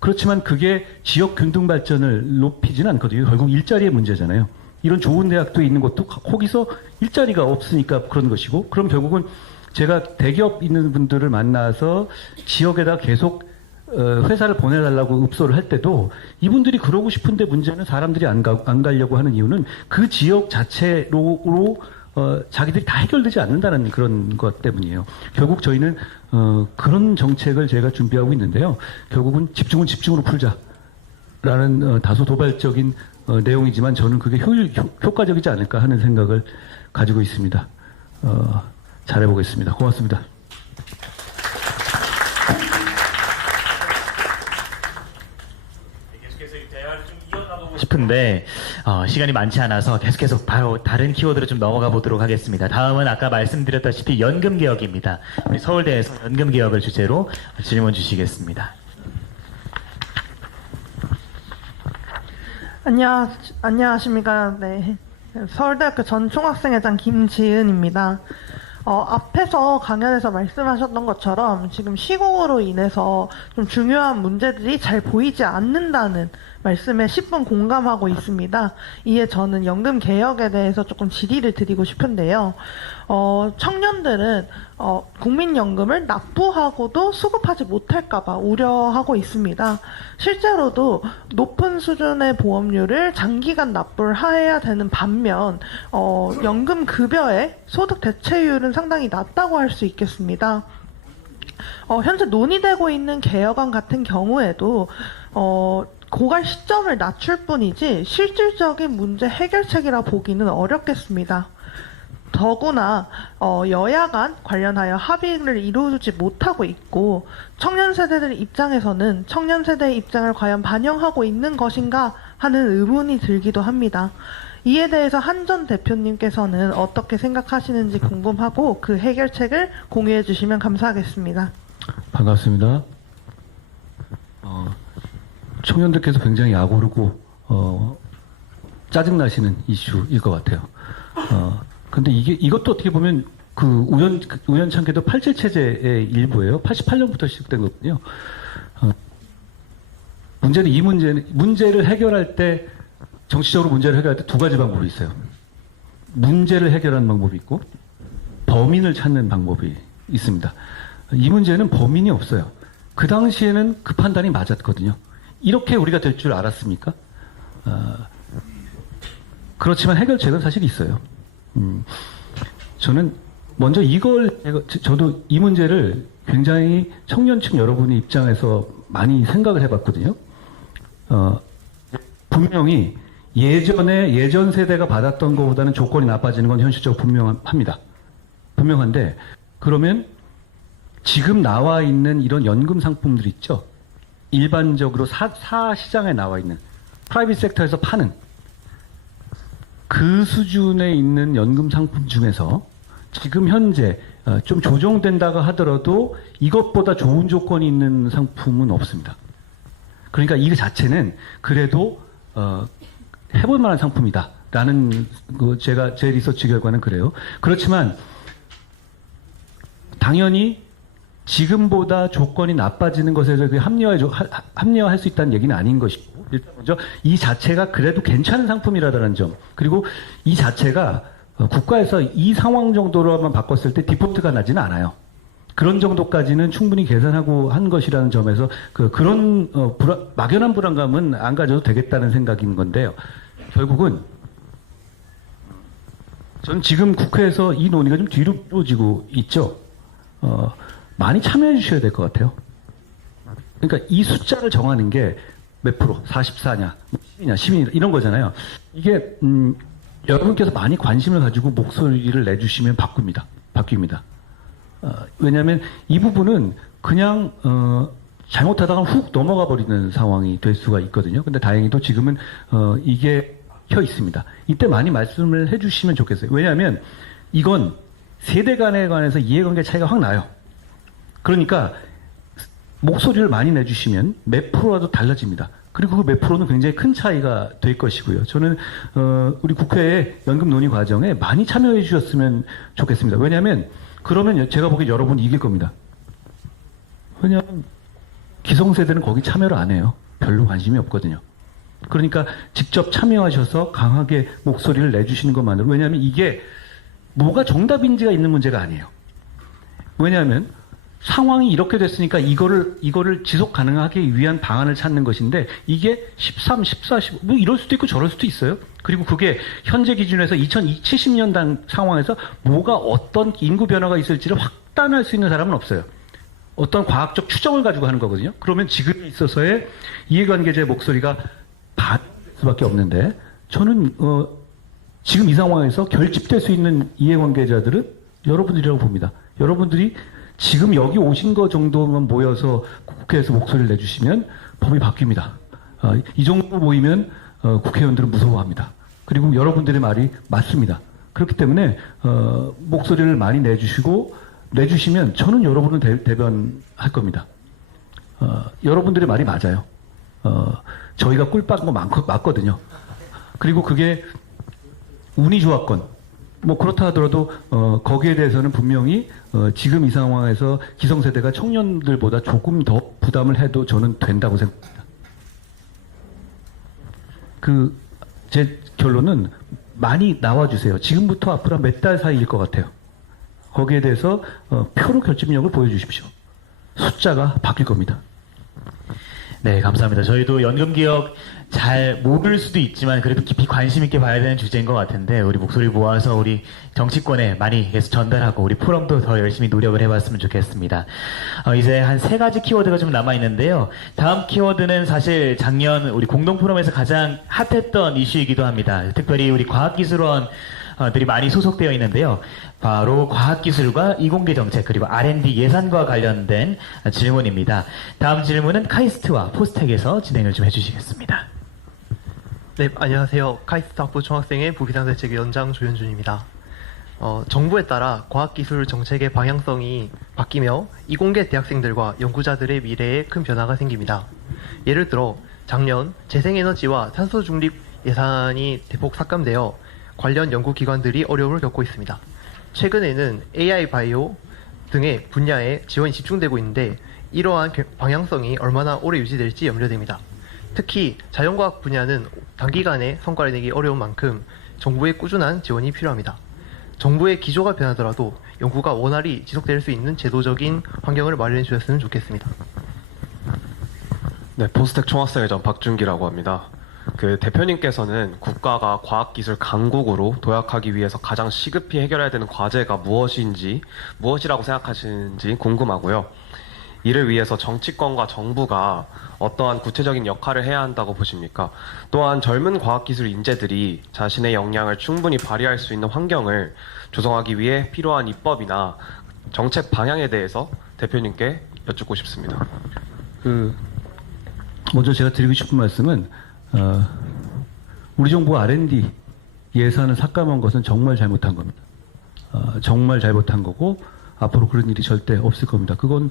그렇지만 그게 지역 균등 발전을 높이지는 않거든요. 결국 일자리의 문제잖아요. 이런 좋은 대학도에 있는 것도 거기서 일자리가 없으니까 그런 것이고, 그럼 결국은 제가 대기업 있는 분들을 만나서 지역에다 계속 회사를 보내달라고 읍소를 할 때도 이분들이 그러고 싶은데 문제는 사람들이 안 가려고 하는 이유는 그 지역 자체로 자기들이 다 해결되지 않는다는 그런 것 때문이에요. 결국 저희는 그런 정책을 제가 준비하고 있는데요. 결국은 집중은 집중으로 풀자라는 다소 도발적인 내용이지만 저는 그게 효과적이지 않을까 하는 생각을 가지고 있습니다. 잘해보겠습니다. 고맙습니다. 싶은데 시간이 많지 않아서 계속 바로 다른 키워드로 좀 넘어가 보도록 하겠습니다. 다음은 아까 말씀드렸다시피 연금개혁입니다. 우리 서울대에서 연금개혁을 주제로 질문 주시겠습니다. 안녕하십니까. 네. 서울대학교 전 총학생회장 김지은입니다. 앞에서 강연에서 말씀하셨던 것처럼 지금 시국으로 인해서 좀 중요한 문제들이 잘 보이지 않는다는 말씀에 10분 공감하고 있습니다. 이에 저는 연금 개혁에 대해서 조금 질의를 드리고 싶은데요. 청년들은 국민연금을 납부하고도 수급하지 못할까봐 우려하고 있습니다. 실제로도 높은 수준의 보험료를 장기간 납부를 해야 되는 반면 연금 급여의 소득 대체율은 상당히 낮다고 할 수 있겠습니다. 현재 논의되고 있는 개혁안 같은 경우에도 고갈 시점을 낮출 뿐이지 실질적인 문제 해결책이라 보기는 어렵겠습니다. 더구나 여야 간 관련하여 합의를 이루지 못하고 있고 청년 세대들 입장에서는 청년 세대의 입장을 과연 반영하고 있는 것인가 하는 의문이 들기도 합니다. 이에 대해서 한 전 대표님께서는 어떻게 생각하시는지 궁금하고 그 해결책을 공유해 주시면 감사하겠습니다. 반갑습니다. 청년들께서 굉장히 약오르고 짜증나시는 이슈일 것 같아요. 근데 이것도 어떻게 보면 우연찮게도 87 체제의 일부예요. 88년부터 시작된 거거든요. 문제를 해결할 때, 정치적으로 문제를 해결할 때 두 가지 방법이 있어요. 문제를 해결하는 방법이 있고, 범인을 찾는 방법이 있습니다. 이 문제는 범인이 없어요. 그 당시에는 그 판단이 맞았거든요. 이렇게 우리가 될 줄 알았습니까? 그렇지만 해결책은 사실 있어요. 저는 먼저 저도 이 문제를 굉장히 청년층 여러분의 입장에서 많이 생각을 해봤거든요. 분명히 예전 세대가 받았던 것보다는 조건이 나빠지는 건 현실적으로 분명합니다. 분명한데, 그러면 지금 나와 있는 이런 연금 상품들 있죠? 일반적으로 시장에 나와 있는, 프라이빗 섹터에서 파는 그 수준에 있는 연금 상품 중에서 지금 현재 좀 조정된다고 하더라도 이것보다 좋은 조건이 있는 상품은 없습니다. 그러니까 이 자체는 그래도 해볼 만한 상품이다라는 제 리서치 결과는 그래요. 그렇지만 당연히 지금보다 조건이 나빠지는 것에 대해서 합리화할 수 있다는 얘기는 아닌 것이고, 일단 먼저 이 자체가 그래도 괜찮은 상품이라는 점, 그리고 이 자체가 국가에서 이 상황 정도로만 바꿨을 때 디폴트가 나지는 않아요. 그런 정도까지는 충분히 계산하고 한 것이라는 점에서 그런 막연한 불안감은 안 가져도 되겠다는 생각인 건데요. 결국은 전 지금 국회에서 이 논의가 좀 뒤로 미뤄지고 있죠. 많이 참여해 주셔야 될 것 같아요. 그러니까 이 숫자를 정하는 게 몇 프로, 44냐, 10이냐, 10이냐 이런 거잖아요. 이게 여러분께서 많이 관심을 가지고 목소리를 내주시면 바뀝니다. 왜냐하면 이 부분은 그냥 잘못하다가 훅 넘어가 버리는 상황이 될 수가 있거든요. 근데 다행히도 지금은 이게 켜 있습니다. 이때 많이 말씀을 해주시면 좋겠어요. 왜냐하면 이건 세대 간에 관해서 이해관계 차이가 확 나요. 그러니까 목소리를 많이 내주시면 몇 프로라도 달라집니다. 그리고 그 몇 프로는 굉장히 큰 차이가 될 것이고요. 저는 우리 국회의 연금 논의 과정에 많이 참여해 주셨으면 좋겠습니다. 왜냐하면 그러면 제가 보기엔 여러분 이길 겁니다. 왜냐하면 기성세대는 거기 참여를 안 해요. 별로 관심이 없거든요. 그러니까 직접 참여하셔서 강하게 목소리를 내주시는 것만으로, 왜냐하면 이게 뭐가 정답인지가 있는 문제가 아니에요. 왜냐하면 상황이 이렇게 됐으니까 이거를 지속 가능하기 위한 방안을 찾는 것인데, 이게 13, 14, 15, 뭐 이럴 수도 있고 저럴 수도 있어요. 그리고 그게 현재 기준에서 2070년 상황에서 뭐가 어떤 인구 변화가 있을지를 확단할 수 있는 사람은 없어요. 어떤 과학적 추정을 가지고 하는 거거든요. 그러면 지금에 있어서의 이해관계자의 목소리가 반될 수밖에 없는데, 저는 지금 이 상황에서 결집될 수 있는 이해관계자들은 여러분들이라고 봅니다. 여러분들이 지금 여기 오신 거 정도만 모여서 국회에서 목소리를 내주시면 법이 바뀝니다. 이 정도 모이면 국회의원들은 무서워합니다. 그리고 여러분들의 말이 맞습니다. 그렇기 때문에 목소리를 많이 내주시면 저는 여러분을 대변할 겁니다. 여러분들의 말이 맞아요. 저희가 꿀 빠진 거 맞거든요. 그리고 그게 운이 좋았건 뭐 그렇다 하더라도 거기에 대해서는 분명히 지금 이 상황에서 기성세대가 청년들보다 조금 더 부담을 해도 저는 된다고 생각합니다. 제 결론은 많이 나와주세요. 지금부터 앞으로 몇 달 사이일 것 같아요. 거기에 대해서 표로 결집력을 보여주십시오. 숫자가 바뀔 겁니다. 네, 감사합니다. 저희도 연금개혁 잘 모를 수도 있지만 그래도 깊이 관심 있게 봐야 되는 주제인 것 같은데, 우리 목소리 모아서 우리 정치권에 많이 계속 전달하고 우리 포럼도 더 열심히 노력을 해봤으면 좋겠습니다. 이제 한 3가지 키워드가 좀 남아있는데요. 다음 키워드는 사실 작년 우리 공동포럼에서 가장 핫했던 이슈이기도 합니다. 특별히 우리 과학기술원들이 많이 소속되어 있는데요. 바로 과학기술과 이공계정책 그리고 R&D 예산과 관련된 질문입니다. 다음 질문은 카이스트와 포스텍에서 진행을 좀 해주시겠습니다. 네, 안녕하세요. 카이스트 학부 총학생회 부비상대책위원장 조현준입니다. 정부에 따라 과학기술 정책의 방향성이 바뀌며 이공계 대학생들과 연구자들의 미래에 큰 변화가 생깁니다. 예를 들어 작년 재생에너지와 탄소 중립 예산이 대폭 삭감되어 관련 연구기관들이 어려움을 겪고 있습니다. 최근에는 AI 바이오 등의 분야에 지원이 집중되고 있는데 이러한 방향성이 얼마나 오래 유지될지 염려됩니다. 특히 자연과학 분야는 단기간에 성과를 내기 어려운 만큼 정부의 꾸준한 지원이 필요합니다. 정부의 기조가 변하더라도 연구가 원활히 지속될 수 있는 제도적인 환경을 마련해 주셨으면 좋겠습니다. 네, 포스텍 총학생회장 박준기라고 합니다. 그 대표님께서는 국가가 과학기술 강국으로 도약하기 위해서 가장 시급히 해결해야 되는 과제가 무엇이라고 생각하시는지 궁금하고요. 이를 위해서 정치권과 정부가 어떠한 구체적인 역할을 해야 한다고 보십니까? 또한 젊은 과학기술 인재들이 자신의 역량을 충분히 발휘할 수 있는 환경을 조성하기 위해 필요한 입법이나 정책 방향에 대해서 대표님께 여쭙고 싶습니다. 먼저 제가 드리고 싶은 말씀은 우리 정부 R&D 예산을 삭감한 것은 정말 잘못한 겁니다. 정말 잘못한 거고 앞으로 그런 일이 절대 없을 겁니다. 그건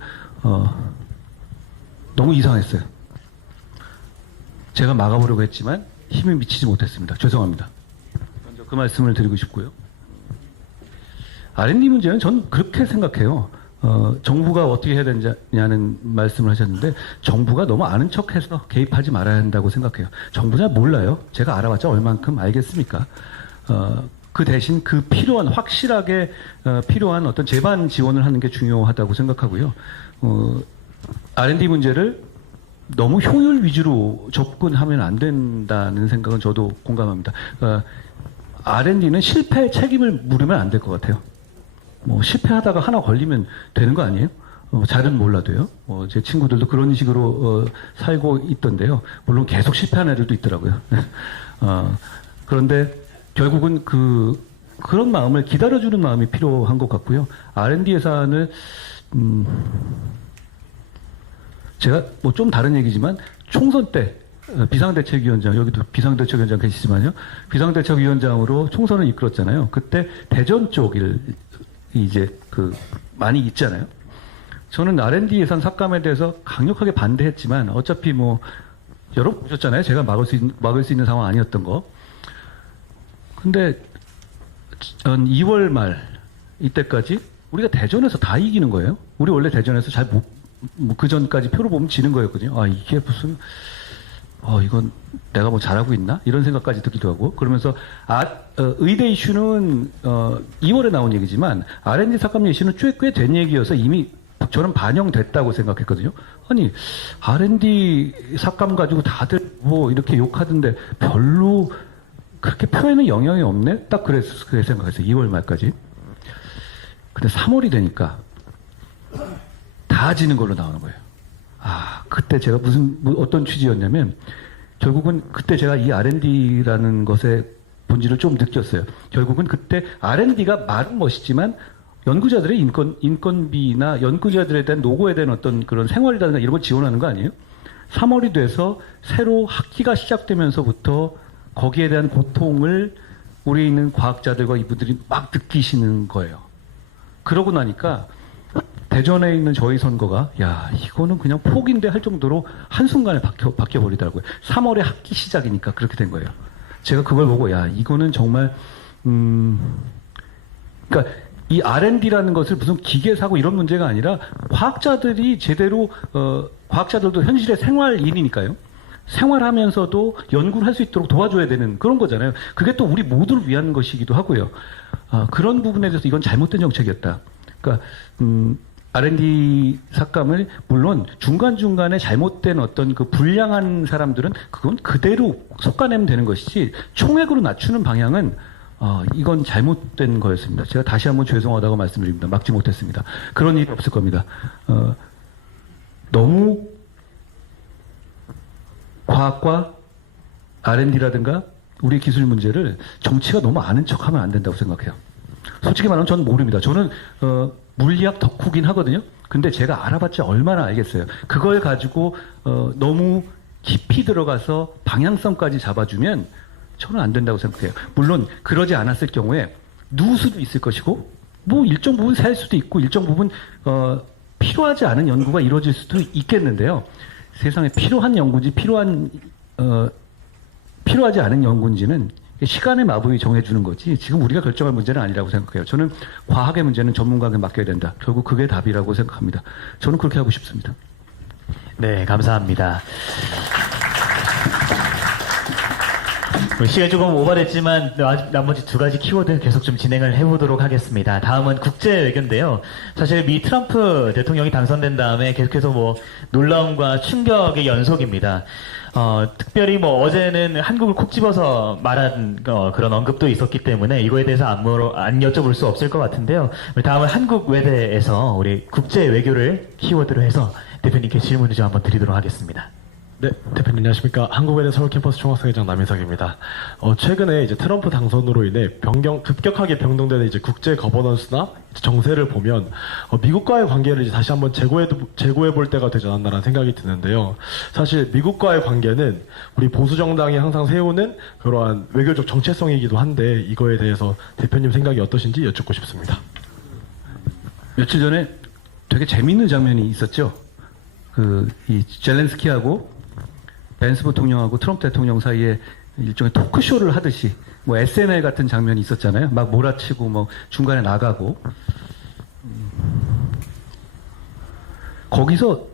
너무 이상했어요. 제가 막아보려고 했지만 힘이 미치지 못했습니다. 죄송합니다. 먼저 그 말씀을 드리고 싶고요. R&D 문제는 전 그렇게 생각해요. 정부가 어떻게 해야 되냐는 말씀을 하셨는데 정부가 너무 아는 척해서 개입하지 말아야 한다고 생각해요. 정부 잘 몰라요. 제가 알아봤자 얼만큼 알겠습니까? 그 대신 그 필요한 확실하게 필요한 어떤 재반 지원을 하는 게 중요하다고 생각하고요. R&D 문제를 너무 효율 위주로 접근하면 안 된다는 생각은 저도 공감합니다. R&D는 실패 책임을 물으면 안 될 것 같아요. 뭐 실패하다가 하나 걸리면 되는 거 아니에요? 잘은 몰라도요. 제 친구들도 그런 식으로 살고 있던데요. 물론 계속 실패하는 애들도 있더라고요. 그런데 결국은 그런 마음을 기다려주는 마음이 필요한 것 같고요. R&D 예산을 제가 뭐 좀 다른 얘기지만 총선 때 비상대책위원장, 여기도 비상대책위원장 계시지만요. 비상대책위원장으로 총선을 이끌었잖아요. 그때 대전 쪽을 이제 많이 있잖아요. 저는 R&D 예산 삭감에 대해서 강력하게 반대했지만 어차피 뭐 여러분 보셨잖아요. 제가 막을 수 있는 상황 아니었던 거. 근데 한 2월 말 이때까지 우리가 대전에서 다 이기는 거예요. 우리 원래 대전에서 그 전까지 표로 보면 지는 거였거든요. 아, 이게 무슨 이건 내가 뭐 잘하고 있나? 이런 생각까지 듣기도 하고. 그러면서, 의대 이슈는, 2월에 나온 얘기지만, R&D 삭감 이슈는 꽤 된 얘기여서 이미 저는 반영됐다고 생각했거든요. 아니, R&D 삭감 가지고 다들 뭐 이렇게 욕하던데 별로 그렇게 표에는 영향이 없네? 딱 그렇게 생각했어요. 2월 말까지. 근데 3월이 되니까 다 지는 걸로 나오는 거예요. 그때 제가 어떤 취지였냐면, 결국은 그때 제가 이 R&D라는 것의 본질을 좀 느꼈어요. 결국은 그때 R&D가 말은 멋있지만, 연구자들의 인건비나 연구자들에 대한 노고에 대한 어떤 그런 생활이라든가 이런 걸 지원하는 거 아니에요? 3월이 돼서 새로 학기가 시작되면서부터 거기에 대한 고통을 우리에 있는 과학자들과 이분들이 막 느끼시는 거예요. 그러고 나니까, 대전에 있는 저희 선거가 이거는 그냥 폭인데 할 정도로 한순간에 바뀌어버리더라고요. 3월에 학기 시작이니까 그렇게 된 거예요. 제가 그걸 보고 이거는 정말 그러니까 이 R&D라는 것을 무슨 기계사고 이런 문제가 아니라 과학자들이 제대로 과학자들도 현실의 생활인이니까요. 생활하면서도 연구를 할 수 있도록 도와줘야 되는 그런 거잖아요. 그게 또 우리 모두를 위한 것이기도 하고요. 그런 부분에 대해서 이건 잘못된 정책이었다. 그러니까 R&D 삭감을 물론 중간중간에 잘못된 어떤 그 불량한 사람들은 그건 그대로 솎아내면 되는 것이지 총액으로 낮추는 방향은 이건 잘못된 거였습니다. 제가 다시 한번 죄송하다고 말씀드립니다. 막지 못했습니다. 그런 일이 없을 겁니다. 너무 과학과 R&D라든가 우리 기술 문제를 정치가 너무 아는 척하면 안 된다고 생각해요. 솔직히 말하면 저는 모릅니다. 저는 물리학 덕후긴 하거든요. 근데 제가 알아봤자 얼마나 알겠어요. 그걸 가지고 너무 깊이 들어가서 방향성까지 잡아주면 저는 안 된다고 생각해요. 물론 그러지 않았을 경우에 누수도 있을 것이고 뭐 일정 부분 셀 수도 있고 일정 부분 필요하지 않은 연구가 이루어질 수도 있겠는데요. 세상에 필요한 연구인지 필요하지 않은 연구인지는 시간의 마법이 정해주는 거지 지금 우리가 결정할 문제는 아니라고 생각해요. 저는 과학의 문제는 전문가에게 맡겨야 된다. 결국 그게 답이라고 생각합니다. 저는 그렇게 하고 싶습니다. 네, 감사합니다. 시간이 조금 오버됐지만 나머지 두 가지 키워드 계속 좀 진행을 해보도록 하겠습니다. 다음은 국제 외교인데요. 사실 미 트럼프 대통령이 당선된 다음에 계속해서 뭐 놀라움과 충격의 연속입니다. 특별히 뭐 어제는 한국을 콕 집어서 말한 그런 언급도 있었기 때문에 이거에 대해서 안 여쭤볼 수 없을 것 같은데요. 다음은 한국 외대에서 우리 국제 외교를 키워드로 해서 대표님께 질문을 좀 한번 드리도록 하겠습니다. 네, 대표님 안녕하십니까. 한국외대 서울캠퍼스 총학생회장 남인석입니다. 최근에 이제 트럼프 당선으로 인해 급격하게 변동되는 이제 국제 거버넌스나 정세를 보면 미국과의 관계를 이제 다시 한번 재고해 볼 때가 되지 않았나라는 생각이 드는데요. 사실 미국과의 관계는 우리 보수 정당이 항상 세우는 그러한 외교적 정체성이기도 한데 이거에 대해서 대표님 생각이 어떠신지 여쭙고 싶습니다. 며칠 전에 되게 재미있는 장면이 있었죠. 이 젤렌스키하고 벤스 부통령하고 트럼프 대통령 사이에 일종의 토크쇼를 하듯이 뭐 SNL 같은 장면이 있었잖아요. 막 몰아치고 뭐 중간에 나가고 거기서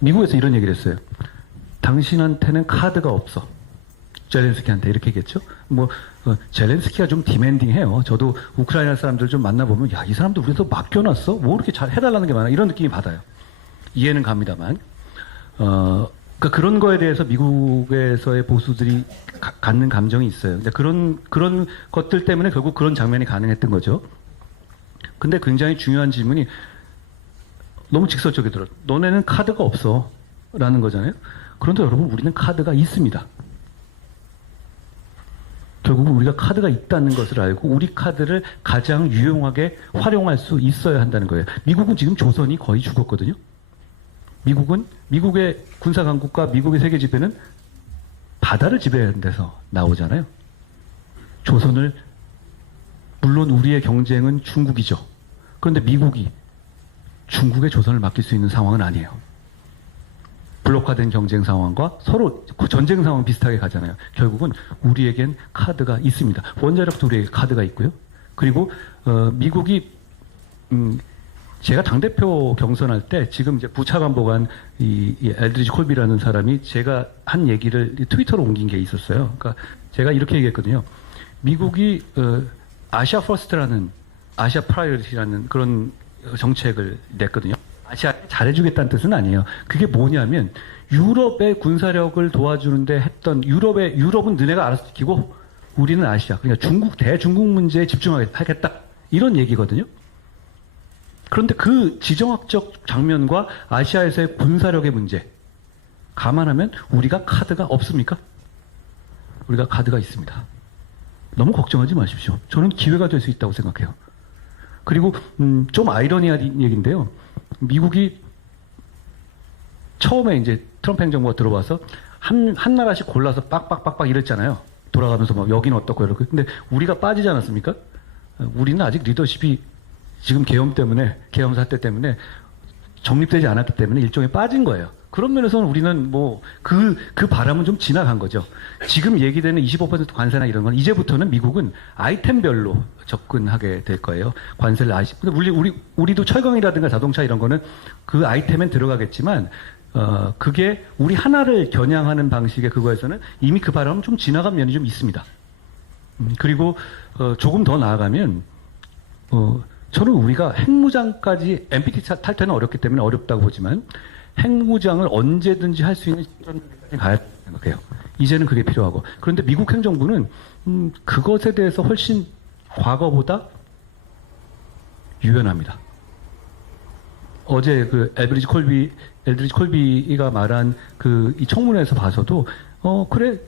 미국에서 이런 얘기를 했어요. 당신한테는 카드가 없어. 젤렌스키한테 이렇게 얘기했죠. 뭐 젤렌스키가 좀 디맨딩해요. 저도 우크라이나 사람들 좀 만나보면 야, 이 사람들 우리도 맡겨놨어? 뭐 이렇게 잘 해달라는 게 많아. 이런 느낌이 받아요. 이해는 갑니다만 그러니까 그런 거에 대해서 미국에서의 보수들이 갖는 감정이 있어요. 그런 것들 때문에 결국 그런 장면이 가능했던 거죠. 근데 굉장히 중요한 질문이 너무 직설적이더라고요. 너네는 카드가 없어 라는 거잖아요. 그런데 여러분 우리는 카드가 있습니다. 결국은 우리가 카드가 있다는 것을 알고 우리 카드를 가장 유용하게 활용할 수 있어야 한다는 거예요. 미국은 지금 조선이 거의 죽었거든요. 미국의 군사 강국과 미국의 세계 지배는 바다를 지배하는 데서 나오잖아요. 조선을 물론 우리의 경쟁은 중국이죠. 그런데 미국이 중국의 조선을 맡길 수 있는 상황은 아니에요. 블록화된 경쟁 상황과 서로 전쟁 상황 비슷하게 가잖아요. 결국은 우리에겐 카드가 있습니다. 원자력도 우리에게 카드가 있고요. 그리고 미국이 제가 당대표 경선할 때 지금 이제 부차관보관 이 엘드리지 콜비라는 사람이 제가 한 얘기를 트위터로 옮긴 게 있었어요. 그러니까 제가 이렇게 얘기했거든요. 미국이 아시아 퍼스트라는 아시아 프라이어리티라는 그런 정책을 냈거든요. 아시아 잘해주겠다는 뜻은 아니에요. 그게 뭐냐면 유럽의 군사력을 도와주는데 했던 유럽은 너네가 알아서 지키고 우리는 아시아 그러니까 대중국 문제에 집중하겠다 이런 얘기거든요. 그런데 그 지정학적 장면과 아시아에서의 군사력의 문제 감안하면 우리가 카드가 없습니까? 우리가 카드가 있습니다. 너무 걱정하지 마십시오. 저는 기회가 될 수 있다고 생각해요. 그리고 좀 아이러니한 얘기인데요. 미국이 처음에 이제 트럼프 행정부가 들어와서 한 나라씩 골라서 빡빡빡빡 이랬잖아요. 돌아가면서 막 여기는 어떻고 이렇게. 근데 우리가 빠지지 않았습니까? 우리는 아직 리더십이 지금 계엄 사태 때문에 정립되지 않았기 때문에 일종의 빠진 거예요. 그런 면에서는 우리는 뭐 그 바람은 좀 지나간 거죠. 지금 얘기되는 25% 관세나 이런 건 이제부터는 미국은 아이템별로 접근하게 될 거예요. 관세를 우리도 철강이라든가 자동차 이런 거는 그 아이템엔 들어가겠지만 그게 우리 하나를 겨냥하는 방식의 그거에서는 이미 그 바람은 좀 지나간 면이 좀 있습니다. 그리고 조금 더 나아가면 저는 우리가 핵무장까지 NPT 탈 때는 어렵기 때문에 어렵다고 보지만 핵무장을 언제든지 할 수 있는 시점까지 가야 생각해요. 이제는 그게 필요하고. 그런데 미국 행정부는 그것에 대해서 훨씬 과거보다 유연합니다. 어제 그 엘드리지 콜비가 말한 이 청문회에서 봐서도 그래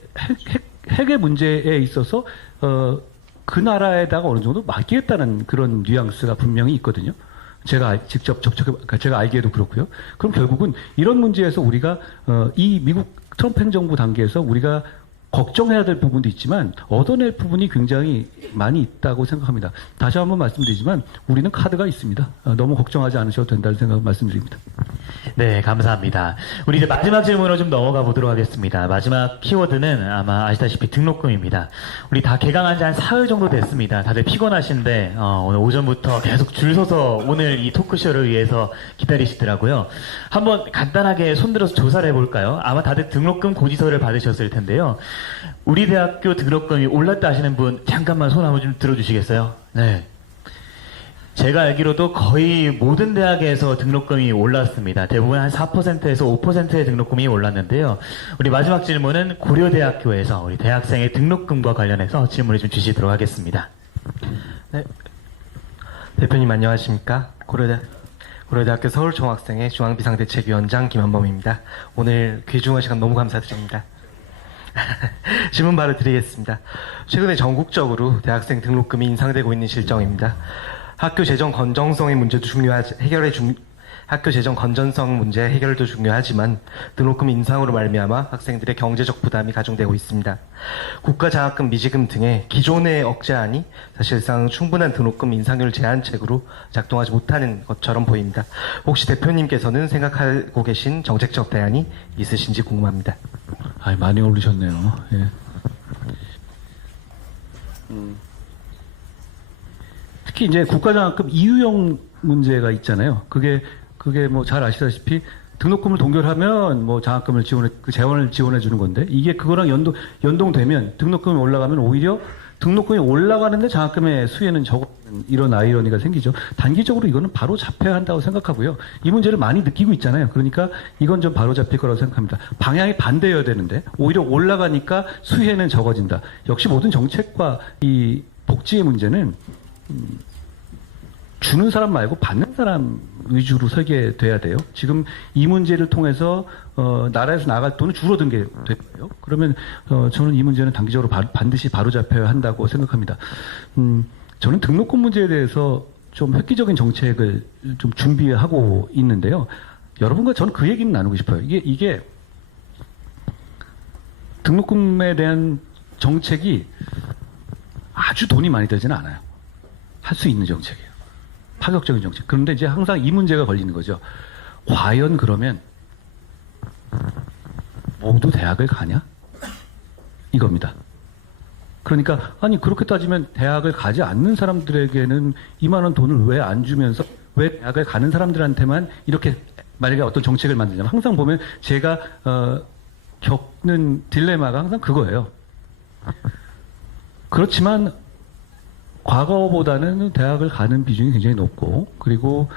핵의 문제에 있어서 그 나라에다가 어느 정도 맡기겠다는 그런 뉘앙스가 분명히 있거든요. 직접 접촉해, 제가 알기에도 그렇고요. 그럼 결국은 이런 문제에서 우리가, 이 미국 트럼프 행정부 단계에서 우리가 걱정해야 될 부분도 있지만 얻어낼 부분이 굉장히 많이 있다고 생각합니다. 다시 한번 말씀드리지만 우리는 카드가 있습니다. 너무 걱정하지 않으셔도 된다는 생각 말씀드립니다. 네, 감사합니다. 우리 이제 마지막 질문으로 좀 넘어가 보도록 하겠습니다. 마지막 키워드는 아마 아시다시피 등록금입니다. 우리 다 개강한 지 한 사흘 정도 됐습니다. 다들 피곤하신데 오늘 오전부터 계속 줄 서서 오늘 이 토크쇼를 위해서 기다리시더라고요. 한번 간단하게 손들어서 조사를 해볼까요? 아마 다들 등록금 고지서를 받으셨을 텐데요. 우리 대학교 등록금이 올랐다 하시는 분 잠깐만 손 한번 좀 들어주시겠어요? 네. 제가 알기로도 거의 모든 대학에서 등록금이 올랐습니다. 대부분 한 4%에서 5%의 등록금이 올랐는데요. 우리 마지막 질문은 고려대학교에서 우리 대학생의 등록금과 관련해서 질문을 좀 주시도록 하겠습니다. 네. 대표님 안녕하십니까? 고려대학교 서울총학생회 중앙비상대책위원장 김한범입니다. 오늘 귀중한 시간 너무 감사드립니다. 질문 바로 드리겠습니다. 최근에 전국적으로 대학생 등록금이 인상되고 있는 실정입니다. 학교 재정 건전성의 문제도 학교 재정 건전성 문제 해결도 중요하지만 등록금 인상으로 말미암아 학생들의 경제적 부담이 가중되고 있습니다. 국가장학금, 미지금 등의 기존의 억제안이 사실상 충분한 등록금 인상률 제한책으로 작동하지 못하는 것처럼 보입니다. 혹시 대표님께서는 생각하고 계신 정책적 대안이 있으신지 궁금합니다. 많이 오르셨네요. 예. 특히 이제 국가장학금 이유형 문제가 있잖아요. 그게 뭐 잘 아시다시피 등록금을 동결하면 뭐 장학금을 재원을 지원해 주는 건데 이게 그거랑 연동되면 등록금이 올라가면 오히려 등록금이 올라가는데 장학금의 수혜는 적은 이런 아이러니가 생기죠. 단기적으로 이거는 바로 잡혀야 한다고 생각하고요. 이 문제를 많이 느끼고 있잖아요. 그러니까 이건 좀 바로 잡힐 거라고 생각합니다. 방향이 반대여야 되는데 오히려 올라가니까 수혜는 적어진다. 역시 모든 정책과 이 복지의 문제는 주는 사람 말고 받는 사람 위주로 설계돼야 돼요. 지금 이 문제를 통해서 나라에서 나갈 돈은 줄어든 게 됐고요. 그러면 저는 이 문제는 단기적으로 반드시 바로잡혀야 한다고 생각합니다. 저는 등록금 문제에 대해서 좀 획기적인 정책을 좀 준비하고 있는데요. 여러분과 저는 그 얘기는 나누고 싶어요. 이게 등록금에 대한 정책이 아주 돈이 많이 들지는 않아요. 할 수 있는 정책이에요. 파격적인 정책. 그런데 이제 항상 이 문제가 걸리는 거죠. 과연 그러면 모두 대학을 가냐? 이겁니다. 그러니까 아니 그렇게 따지면 대학을 가지 않는 사람들에게는 이만한 돈을 왜 안 주면서 왜 대학을 가는 사람들한테만 이렇게 만약에 어떤 정책을 만들냐면 항상 보면 제가 겪는 딜레마가 항상 그거예요. 그렇지만 과거보다는 대학을 가는 비중이 굉장히 높고 그리고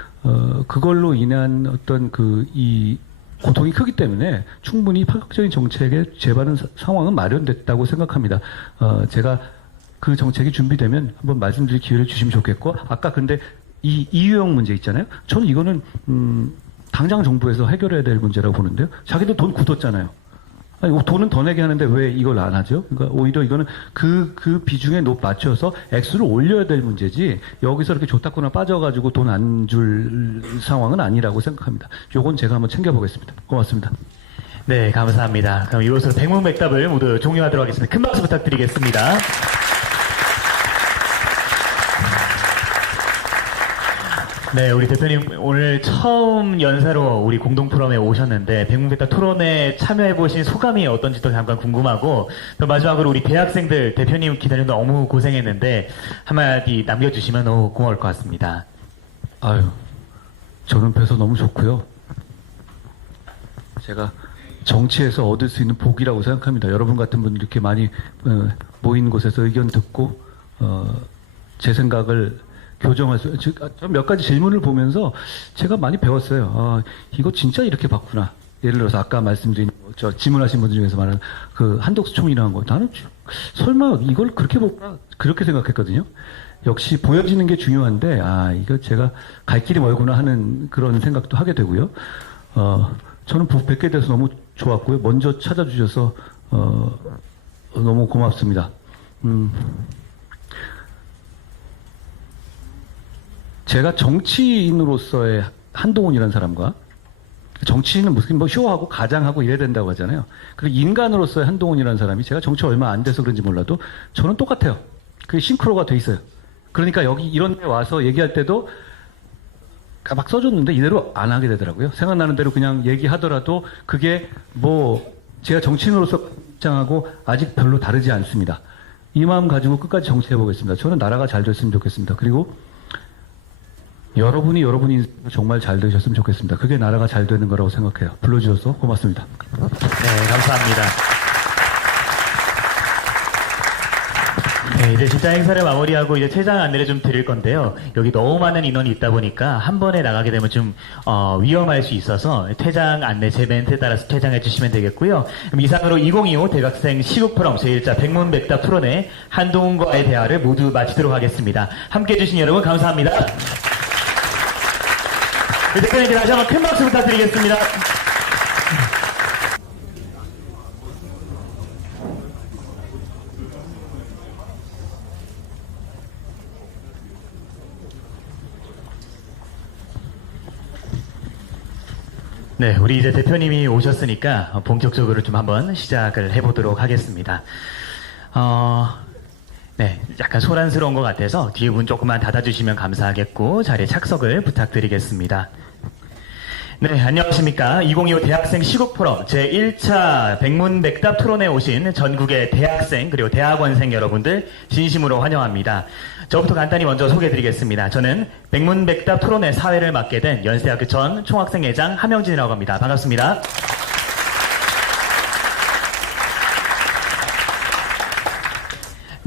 그걸로 인한 어떤 이 고통이 크기 때문에 충분히 파격적인 정책에 제반은 상황은 마련됐다고 생각합니다. 제가 그 정책이 준비되면 한번 말씀드릴 기회를 주시면 좋겠고 아까 근데 이 이유형 문제 있잖아요. 저는 이거는 당장 정부에서 해결해야 될 문제라고 보는데요. 자기들 돈 굳었잖아요. 아니, 돈은 더 내게 하는데 왜 이걸 안 하죠? 그러니까 오히려 이거는 그 비중에 맞춰서 액수를 올려야 될 문제지 여기서 이렇게 줬다거나 빠져가지고 돈 안 줄 상황은 아니라고 생각합니다. 요건 제가 한번 챙겨보겠습니다. 고맙습니다. 네, 감사합니다. 그럼 이것으로 백문백답을 모두 종료하도록 하겠습니다. 큰 박수 부탁드리겠습니다. 네, 우리 대표님 오늘 처음 연사로 우리 공동포럼에 오셨는데 백문백답 토론에 참여해보신 소감이 어떤지도 잠깐 궁금하고 또 마지막으로 우리 대학생들 대표님 기다리는 너무 고생했는데 한마디 남겨주시면 너무 고마울 것 같습니다. 아유, 저는 뵈서 너무 좋고요. 제가 정치에서 얻을 수 있는 복이라고 생각합니다. 여러분 같은 분들 이렇게 많이 모인 곳에서 의견 듣고 제 생각을 교정할 수, 몇 가지 질문을 보면서 제가 많이 배웠어요. 이거 진짜 이렇게 봤구나. 예를 들어서 아까 말씀드린, 질문하신 분들 중에서 말하는 그 한덕수 총리라는 거. 나는 설마 이걸 그렇게 볼까? 그렇게 생각했거든요. 역시 보여지는 게 중요한데, 이거 제가 갈 길이 멀구나 하는 그런 생각도 하게 되고요. 저는 뵙게 돼서 너무 좋았고요. 먼저 찾아주셔서, 너무 고맙습니다. 제가 정치인으로서의 한동훈이라는 사람과 정치인은 무슨 뭐 쇼하고 가장하고 이래야 된다고 하잖아요. 그리고 인간으로서의 한동훈이라는 사람이 제가 정치 얼마 안 돼서 그런지 몰라도 저는 똑같아요. 그게 싱크로가 돼 있어요. 그러니까 여기 이런 데 와서 얘기할 때도 막 써줬는데 이대로 안 하게 되더라고요. 생각나는 대로 그냥 얘기하더라도 그게 뭐 제가 정치인으로서 입장하고 아직 별로 다르지 않습니다. 이 마음 가지고 끝까지 정치해보겠습니다. 저는 나라가 잘 됐으면 좋겠습니다. 그리고 여러분이 정말 잘 되셨으면 좋겠습니다. 그게 나라가 잘 되는 거라고 생각해요. 불러주셔서 고맙습니다. 네, 감사합니다. 네, 이제 진짜 행사를 마무리하고 이제 퇴장 안내를 좀 드릴 건데요. 여기 너무 많은 인원이 있다 보니까 한 번에 나가게 되면 좀 위험할 수 있어서 퇴장 안내 제 멘트에 따라서 퇴장해 주시면 되겠고요. 그럼 이상으로 2025 대학생 시국 포럼 제1차 백문백답 토론회 한동훈과의 대화를 모두 마치도록 하겠습니다. 함께 해주신 여러분 감사합니다. 우리 대표님께 다시 한번 큰 박수 부탁드리겠습니다. 네, 우리 이제 대표님이 오셨으니까 본격적으로 좀 한번 시작을 해보도록 하겠습니다. 네, 약간 소란스러운 것 같아서 뒤에 문 조금만 닫아주시면 감사하겠고 자리에 착석을 부탁드리겠습니다. 네, 안녕하십니까. 2025 대학생 시국포럼 제1차 백문백답 토론에 오신 전국의 대학생 그리고 대학원생 여러분들 진심으로 환영합니다. 저부터 간단히 먼저 소개해드리겠습니다. 저는 백문백답 토론회 사회를 맡게 된 연세대학교 전 총학생회장 함영진이라고 합니다. 반갑습니다.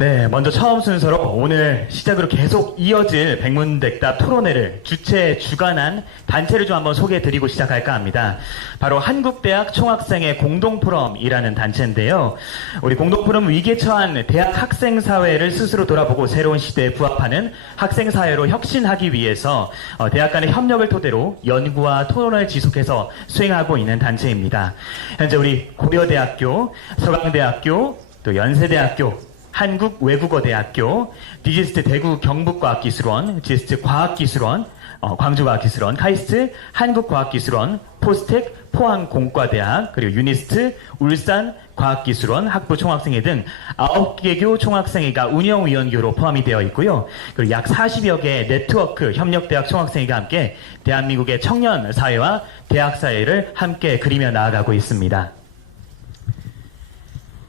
네, 먼저 처음 순서로 오늘 시작으로 계속 이어질 백문백답 토론회를 주관한 단체를 좀 한번 소개해드리고 시작할까 합니다. 바로 한국대학 총학생회 공동포럼이라는 단체인데요. 우리 공동포럼 위기에 처한 대학 학생사회를 스스로 돌아보고 새로운 시대에 부합하는 학생사회로 혁신하기 위해서 대학 간의 협력을 토대로 연구와 토론을 지속해서 수행하고 있는 단체입니다. 현재 우리 고려대학교, 서강대학교, 또 연세대학교, 한국외국어대학교, 디지스트 대구 경북과학기술원, 디지스트 과학기술원, 광주과학기술원, 카이스트 한국과학기술원, 포스텍 포항공과대학, 그리고 유니스트 울산 과학기술원 학부 총학생회 등 9개교 총학생회가 운영위원교로 포함이 되어 있고요. 그리고 약 40여 개의 네트워크 협력대학 총학생회가 함께 대한민국의 청년 사회와 대학 사회를 함께 그리며 나아가고 있습니다.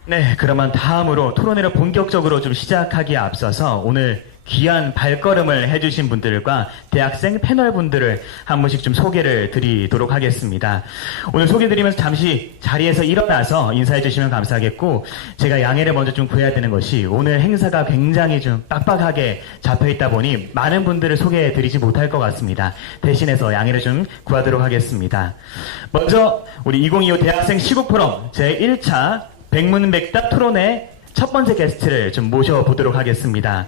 네, 그러면 다음으로 토론회를 본격적으로 좀 시작하기에 앞서서 오늘 귀한 발걸음을 해주신 분들과 대학생 패널 분들을 한 분씩 좀 소개를 드리도록 하겠습니다. 오늘 소개드리면서 잠시 자리에서 일어나서 인사해 주시면 감사하겠고, 제가 양해를 먼저 좀 구해야 되는 것이 오늘 행사가 굉장히 좀 빡빡하게 잡혀있다 보니 많은 분들을 소개해 드리지 못할 것 같습니다. 대신해서 양해를 좀 구하도록 하겠습니다. 먼저 우리 2025 대학생 시국포럼 제1차 백문백답 토론회 첫 번째 게스트를 좀 모셔보도록 하겠습니다.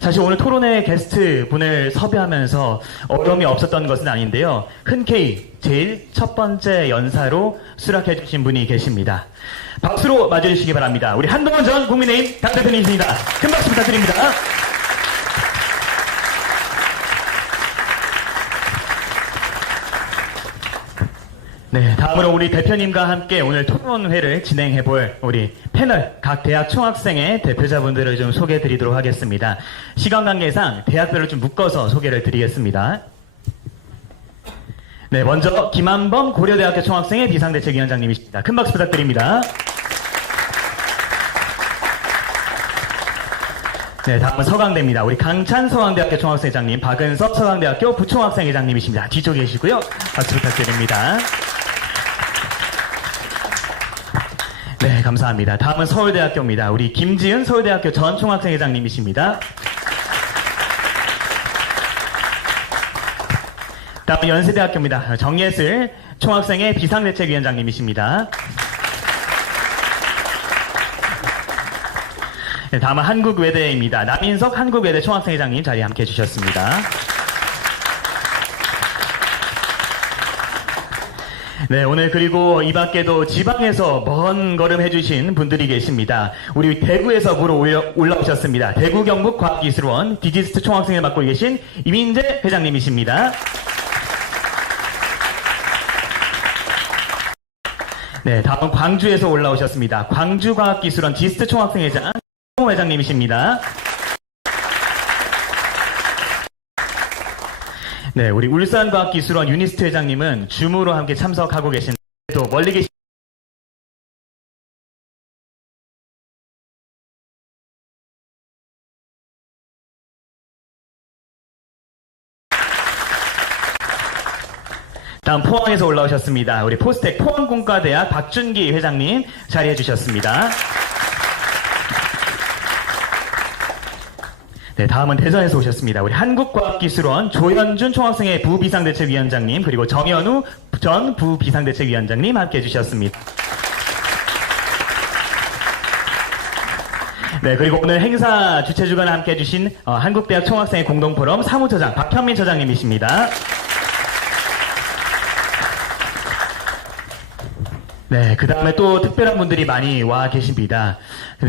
사실 오늘 토론회 게스트 분을 섭외하면서 어려움이 없었던 것은 아닌데요. 흔쾌히 제일 첫 번째 연사로 수락해 주신 분이 계십니다. 박수로 맞아주시기 바랍니다. 우리 한동훈 전 국민의힘 당대표님이십니다. 큰 박수 부탁드립니다. 네, 다음으로 우리 대표님과 함께 오늘 토론회를 진행해볼 우리 패널 각 대학 총학생의 대표자분들을 좀 소개해드리도록 하겠습니다. 시간 관계상 대학별로 좀 묶어서 소개를 드리겠습니다. 네, 먼저 김한범 고려대학교 총학생회 비상대책위원장님이십니다. 큰 박수 부탁드립니다. 네, 다음은 서강대입니다. 우리 강찬 서강대학교 총학생회장님, 박은섭 서강대학교 부총학생회장님이십니다. 뒤쪽에 계시고요. 박수 부탁드립니다. 네, 감사합니다. 다음은 서울대학교입니다. 우리 김지은 서울대학교 전 총학생회장님이십니다. 다음은 연세대학교입니다. 정예슬 총학생회 비상대책위원장님이십니다. 네, 다음은 한국외대입니다. 남인석 한국외대 총학생회장님 자리에 함께 해주셨습니다. 네, 오늘 그리고 이 밖에도 지방에서 먼 걸음 해주신 분들이 계십니다. 우리 대구에서 보러 올라오셨습니다. 대구 경북 과학기술원 디지스트 총학생을 맡고 계신 이민재 회장님이십니다. 네, 다음 광주에서 올라오셨습니다. 광주과학기술원 디지스트 총학생회장 홍 회장님이십니다. 네, 우리 울산과학기술원 유니스트 회장님은 줌으로 함께 참석하고 계신데 또 멀리 계신 다음 포항에서 올라오셨습니다. 우리 포스텍 포항공과대학 박준기 회장님 자리해 주셨습니다. 네, 다음은 대전에서 오셨습니다. 우리 한국과학기술원 조현준 총학생회 부비상대책위원장님 그리고 정현우 전 부비상대책위원장님 함께해 주셨습니다. 네, 그리고 오늘 행사 주최주간 함께해 주신 한국대학 총학생회 공동포럼 사무처장 박현민 처장님이십니다. 네, 그 다음에 또 특별한 분들이 많이 와 계십니다.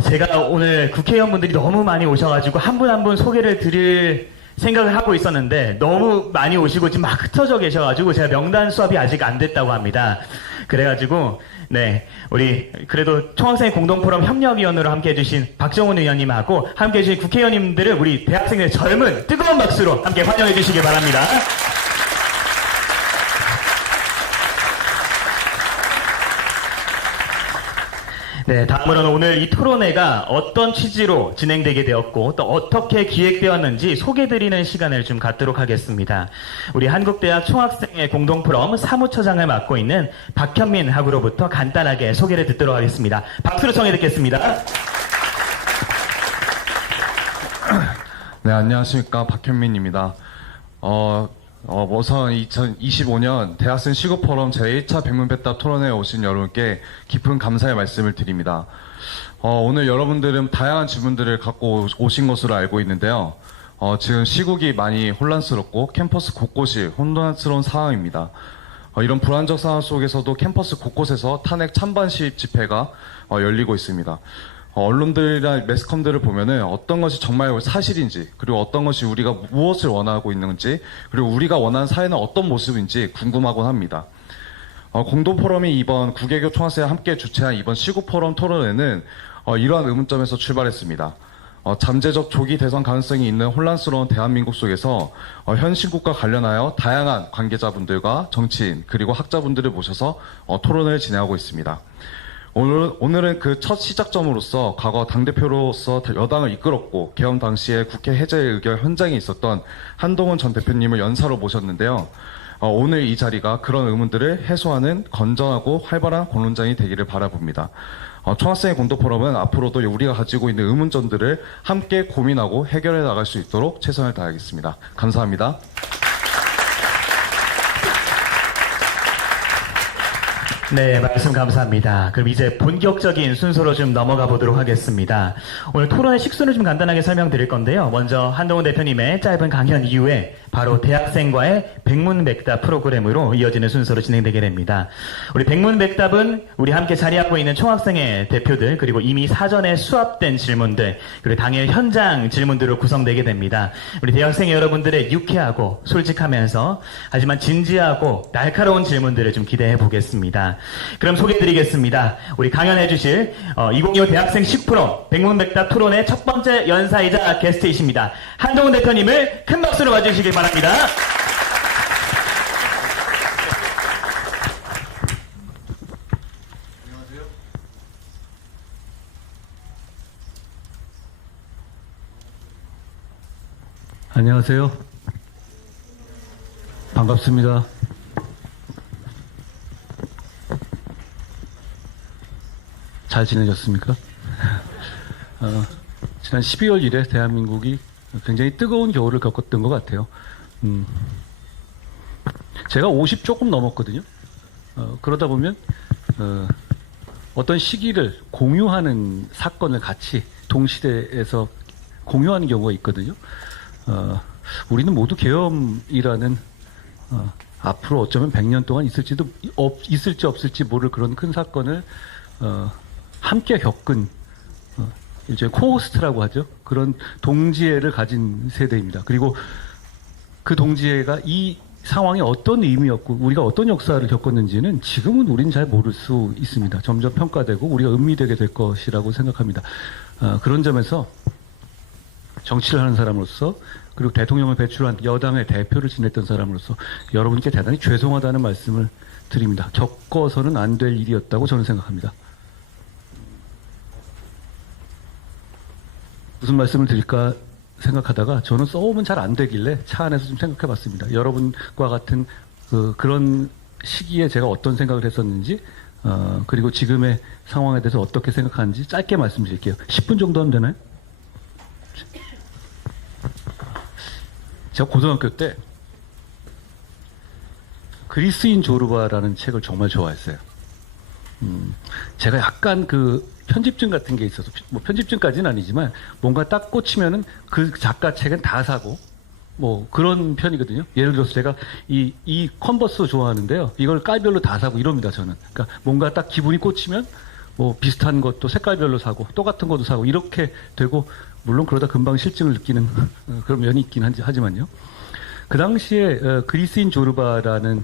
제가 오늘 국회의원분들이 너무 많이 오셔가지고 한 분 한 분 소개를 드릴 생각을 하고 있었는데 너무 많이 오시고 지금 막 흩어져 계셔가지고 제가 명단 수합이 아직 안 됐다고 합니다. 그래가지고 네, 우리 그래도 총학생회 공동포럼 협력위원으로 함께 해주신 박정훈 의원님하고 함께 해주신 국회의원님들을 우리 대학생들의 젊은 뜨거운 박수로 함께 환영해 주시기 바랍니다. 네, 다음으로는 오늘 이 토론회가 어떤 취지로 진행되게 되었고 또 어떻게 기획되었는지 소개드리는 시간을 좀 갖도록 하겠습니다. 우리 한국대학 총학생회 공동포럼 사무처장을 맡고 있는 박현민 학우로부터 간단하게 소개를 듣도록 하겠습니다. 박수로 청해 듣겠습니다. 네, 안녕하십니까. 박현민입니다. 우선 2025년 대학생 시급포럼 제1차 백문백답 토론회에 오신 여러분께 깊은 감사의 말씀을 드립니다. 오늘 여러분들은 다양한 질문들을 갖고 오신 것으로 알고 있는데요. 지금 시국이 많이 혼란스럽고 캠퍼스 곳곳이 혼란스러운 상황입니다. 이런 불안정 상황 속에서도 캠퍼스 곳곳에서 탄핵 찬반 시위 집회가 열리고 있습니다. 언론들이나 매스컴들을 보면은 어떤 것이 정말 사실인지 그리고 어떤 것이 우리가 무엇을 원하고 있는지 그리고 우리가 원하는 사회는 어떤 모습인지 궁금하곤 합니다. 공동포럼이 이번 국외교 총학생과 함께 주최한 이번 시국포럼 토론회는 이러한 의문점에서 출발했습니다. 잠재적 조기 대선 가능성이 있는 혼란스러운 대한민국 속에서 현 시국과 관련하여 다양한 관계자분들과 정치인 그리고 학자분들을 모셔서 토론을 진행하고 있습니다. 오늘은 그 첫 시작점으로서 과거 당대표로서 여당을 이끌었고 개헌 당시에 국회 해제 의결 현장에 있었던 한동훈 전 대표님을 연사로 모셨는데요. 오늘 이 자리가 그런 의문들을 해소하는 건전하고 활발한 공론장이 되기를 바라봅니다. 총학생회 공동포럼은 앞으로도 우리가 가지고 있는 의문점들을 함께 고민하고 해결해 나갈 수 있도록 최선을 다하겠습니다. 감사합니다. 네, 말씀 감사합니다. 그럼 이제 본격적인 순서로 좀 넘어가 보도록 하겠습니다. 오늘 토론의 식순을 좀 간단하게 설명드릴 건데요. 먼저 한동훈 대표님의 짧은 강연 이후에 바로 대학생과의 백문백답 프로그램으로 이어지는 순서로 진행되게 됩니다. 우리 백문백답은 우리 함께 자리하고 있는 총학생회 대표들 그리고 이미 사전에 수합된 질문들 그리고 당일 현장 질문들로 구성되게 됩니다. 우리 대학생 여러분들의 유쾌하고 솔직하면서 하지만 진지하고 날카로운 질문들을 좀 기대해 보겠습니다. 그럼 소개해드리겠습니다. 우리 강연해 주실 2025 대학생 10프로 백문백답 토론의 첫 번째 연사이자 게스트이십니다. 한동훈 대표님을 큰 박수로 맞으시길 바랍니다. 안녕하세요. 반갑습니다. 잘 지내셨습니까? 지난 12월 1일 대한민국이 굉장히 뜨거운 겨울을 겪었던 것 같아요. 제가 50 조금 넘었거든요. 그러다 보면 어떤 시기를 공유하는 사건을 같이 동시대에서 공유하는 경우가 있거든요. 우리는 모두 계엄이라는 앞으로 어쩌면 100년 동안 있을지 없을지 모를 그런 큰 사건을 함께 겪은 일종의 코호스트라고 하죠. 그런 동지애를 가진 세대입니다. 그리고 그 동지애가 이 상황이 어떤 의미였고 우리가 어떤 역사를 겪었는지는 지금은 우린 잘 모를 수 있습니다. 점점 평가되고 우리가 음미되게 될 것이라고 생각합니다. 그런 점에서 정치를 하는 사람으로서 그리고 대통령을 배출한 여당의 대표를 지냈던 사람으로서 여러분께 대단히 죄송하다는 말씀을 드립니다. 겪어서는 안 될 일이었다고 저는 생각합니다. 무슨 말씀을 드릴까 생각하다가 저는 써오면 잘 안 되길래 차 안에서 좀 생각해 봤습니다. 여러분과 같은 그런 시기에 제가 어떤 생각을 했었는지 그리고 지금의 상황에 대해서 어떻게 생각하는지 짧게 말씀드릴게요. 10분 정도 하면 되나요? 제가 고등학교 때 그리스인 조르바라는 책을 정말 좋아했어요. 제가 약간 편집증 같은 게 있어서 뭐 편집증까지는 아니지만 뭔가 딱 꽂히면은 그 작가 책은 다 사고 뭐 그런 편이거든요. 예를 들어서 제가 이 컨버스 좋아하는데요. 이걸 깔별로 다 사고 이럽니다, 저는. 그러니까 뭔가 딱 기분이 꽂히면 뭐 비슷한 것도 색깔별로 사고 똑같은 것도 사고 이렇게 되고 물론 그러다 금방 실증을 느끼는 그런 면이 있긴 하지만요. 그 당시에 그리스인 조르바라는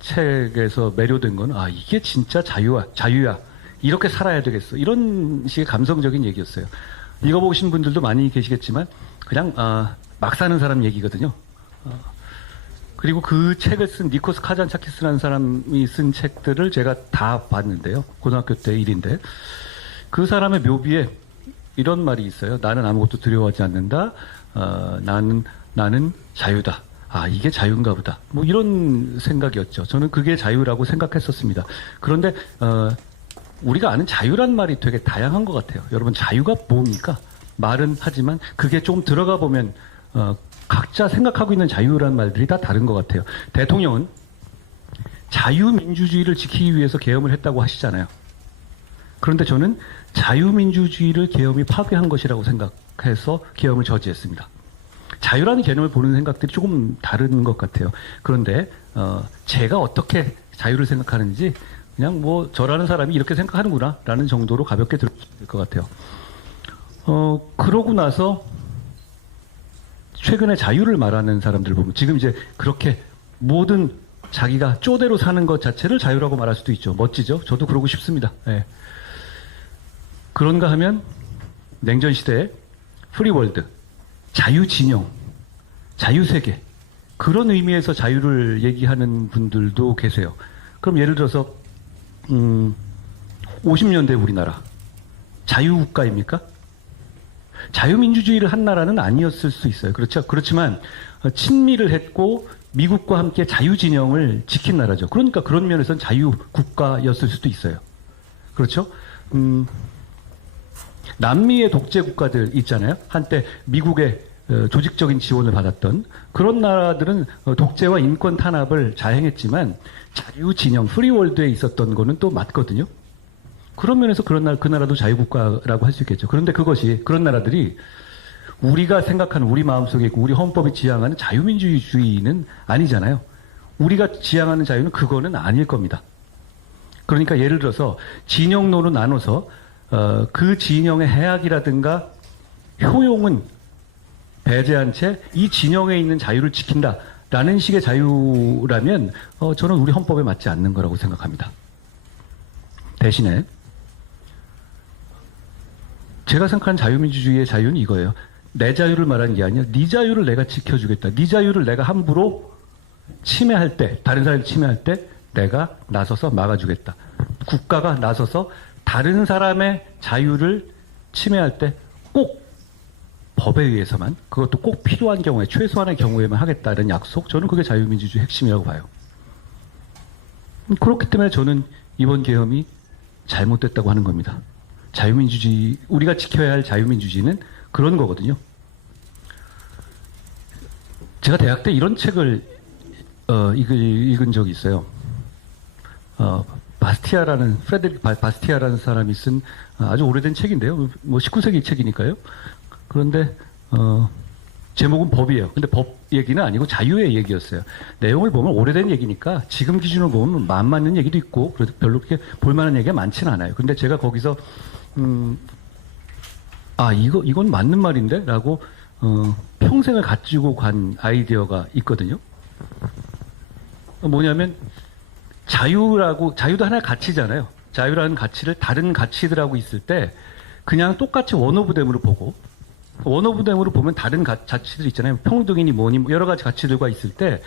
책에서 매료된 건 이게 진짜 자유야. 이렇게 살아야 되겠어. 이런 식의 감성적인 얘기였어요. 읽어보신 분들도 많이 계시겠지만 그냥 막 사는 사람 얘기거든요. 그리고 그 책을 쓴 니코스 카잔차키스라는 사람이 쓴 책들을 제가 다 봤는데요. 고등학교 때 일인데 그 사람의 묘비에 이런 말이 있어요. 나는 아무것도 두려워하지 않는다. 나는 자유다. 이게 자유인가 보다. 뭐 이런 생각이었죠. 저는 그게 자유라고 생각했었습니다. 그런데 우리가 아는 자유란 말이 되게 다양한 것 같아요. 여러분 자유가 뭡니까? 말은 하지만 그게 좀 들어가 보면 각자 생각하고 있는 자유란 말들이 다 다른 것 같아요. 대통령은 자유민주주의를 지키기 위해서 계엄을 했다고 하시잖아요. 그런데 저는 자유민주주의를 계엄이 파괴한 것이라고 생각해서 계엄을 저지했습니다. 자유라는 개념을 보는 생각들이 조금 다른 것 같아요. 그런데 제가 어떻게 자유를 생각하는지 그냥 뭐 저라는 사람이 이렇게 생각하는구나 라는 정도로 가볍게 들을 수 있을 것 같아요. 그러고 나서 최근에 자유를 말하는 사람들 보면 지금 이제 그렇게 모든 자기가 쪼대로 사는 것 자체를 자유라고 말할 수도 있죠. 멋지죠? 저도 그러고 싶습니다. 네. 그런가 하면 냉전 시대에 프리월드, 자유진영, 자유세계 그런 의미에서 자유를 얘기하는 분들도 계세요. 그럼 예를 들어서 50년대 우리나라 자유국가입니까? 자유민주주의를 한 나라는 아니었을 수 있어요. 그렇죠? 그렇지만 친미를 했고 미국과 함께 자유진영을 지킨 나라죠. 그러니까 그런 면에서는 자유국가였을 수도 있어요. 그렇죠? 남미의 독재 국가들 있잖아요. 한때 미국의 조직적인 지원을 받았던 그런 나라들은 독재와 인권 탄압을 자행했지만 자유진영, 프리월드에 있었던 거는 또 맞거든요. 그런 면에서 그 나라도 자유국가라고 할 수 있겠죠. 그런데 그런 나라들이 우리가 생각하는 우리 마음속에 있고 우리 헌법이 지향하는 자유민주주의는 아니잖아요. 우리가 지향하는 자유는 그거는 아닐 겁니다. 그러니까 예를 들어서 진영론으로 나눠서 그 진영의 해악이라든가 효용은 배제한 채 이 진영에 있는 자유를 지킨다라는 식의 자유라면 저는 우리 헌법에 맞지 않는 거라고 생각합니다. 대신에 제가 생각하는 자유민주주의의 자유는 이거예요. 내 자유를 말하는 게 아니라 네 자유를 내가 지켜주겠다. 네 자유를 내가 함부로 침해할 때, 다른 사람이 침해할 때 내가 나서서 막아주겠다. 국가가 나서서 다른 사람의 자유를 침해할 때 꼭 법에 의해서만, 그것도 꼭 필요한 경우에, 최소한의 경우에만 하겠다는 약속, 저는 그게 자유민주주의 핵심이라고 봐요. 그렇기 때문에 저는 이번 계엄이 잘못됐다고 하는 겁니다. 자유민주주의, 우리가 지켜야 할 자유민주주의는 그런 거거든요. 제가 대학 때 이런 책을 읽은 적이 있어요. 프레데릭 바스티아라는 사람이 쓴 아주 오래된 책인데요. 뭐 19세기 책이니까요. 그런데 제목은 법이에요. 근데 법 얘기는 아니고 자유의 얘기였어요. 내용을 보면 오래된 얘기니까 지금 기준으로 보면 안 맞는 얘기도 있고 그래도 별로 그렇게 볼만한 얘기가 많지는 않아요. 근데 제가 거기서 이건 맞는 말인데? 라고 평생을 가지고 간 아이디어가 있거든요. 뭐냐면 자유도 하나의 가치잖아요. 자유라는 가치를 다른 가치들하고 있을 때 그냥 똑같이 원 오브 댐으로 보고 원 오브 댐으로 보면 다른 가치들 있잖아요. 평등이니 뭐니 뭐 여러 가지 가치들과 있을 때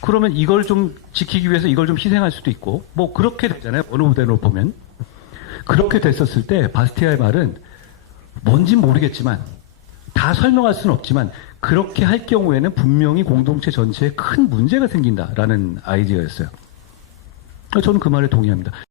그러면 이걸 좀 지키기 위해서 이걸 좀 희생할 수도 있고 뭐 그렇게 되잖아요. 원 오브 댐으로 보면. 그렇게 됐었을 때 바스티아의 말은 뭔진 모르겠지만 다 설명할 수는 없지만 그렇게 할 경우에는 분명히 공동체 전체에 큰 문제가 생긴다라는 아이디어였어요. 저는 그 말에 동의합니다.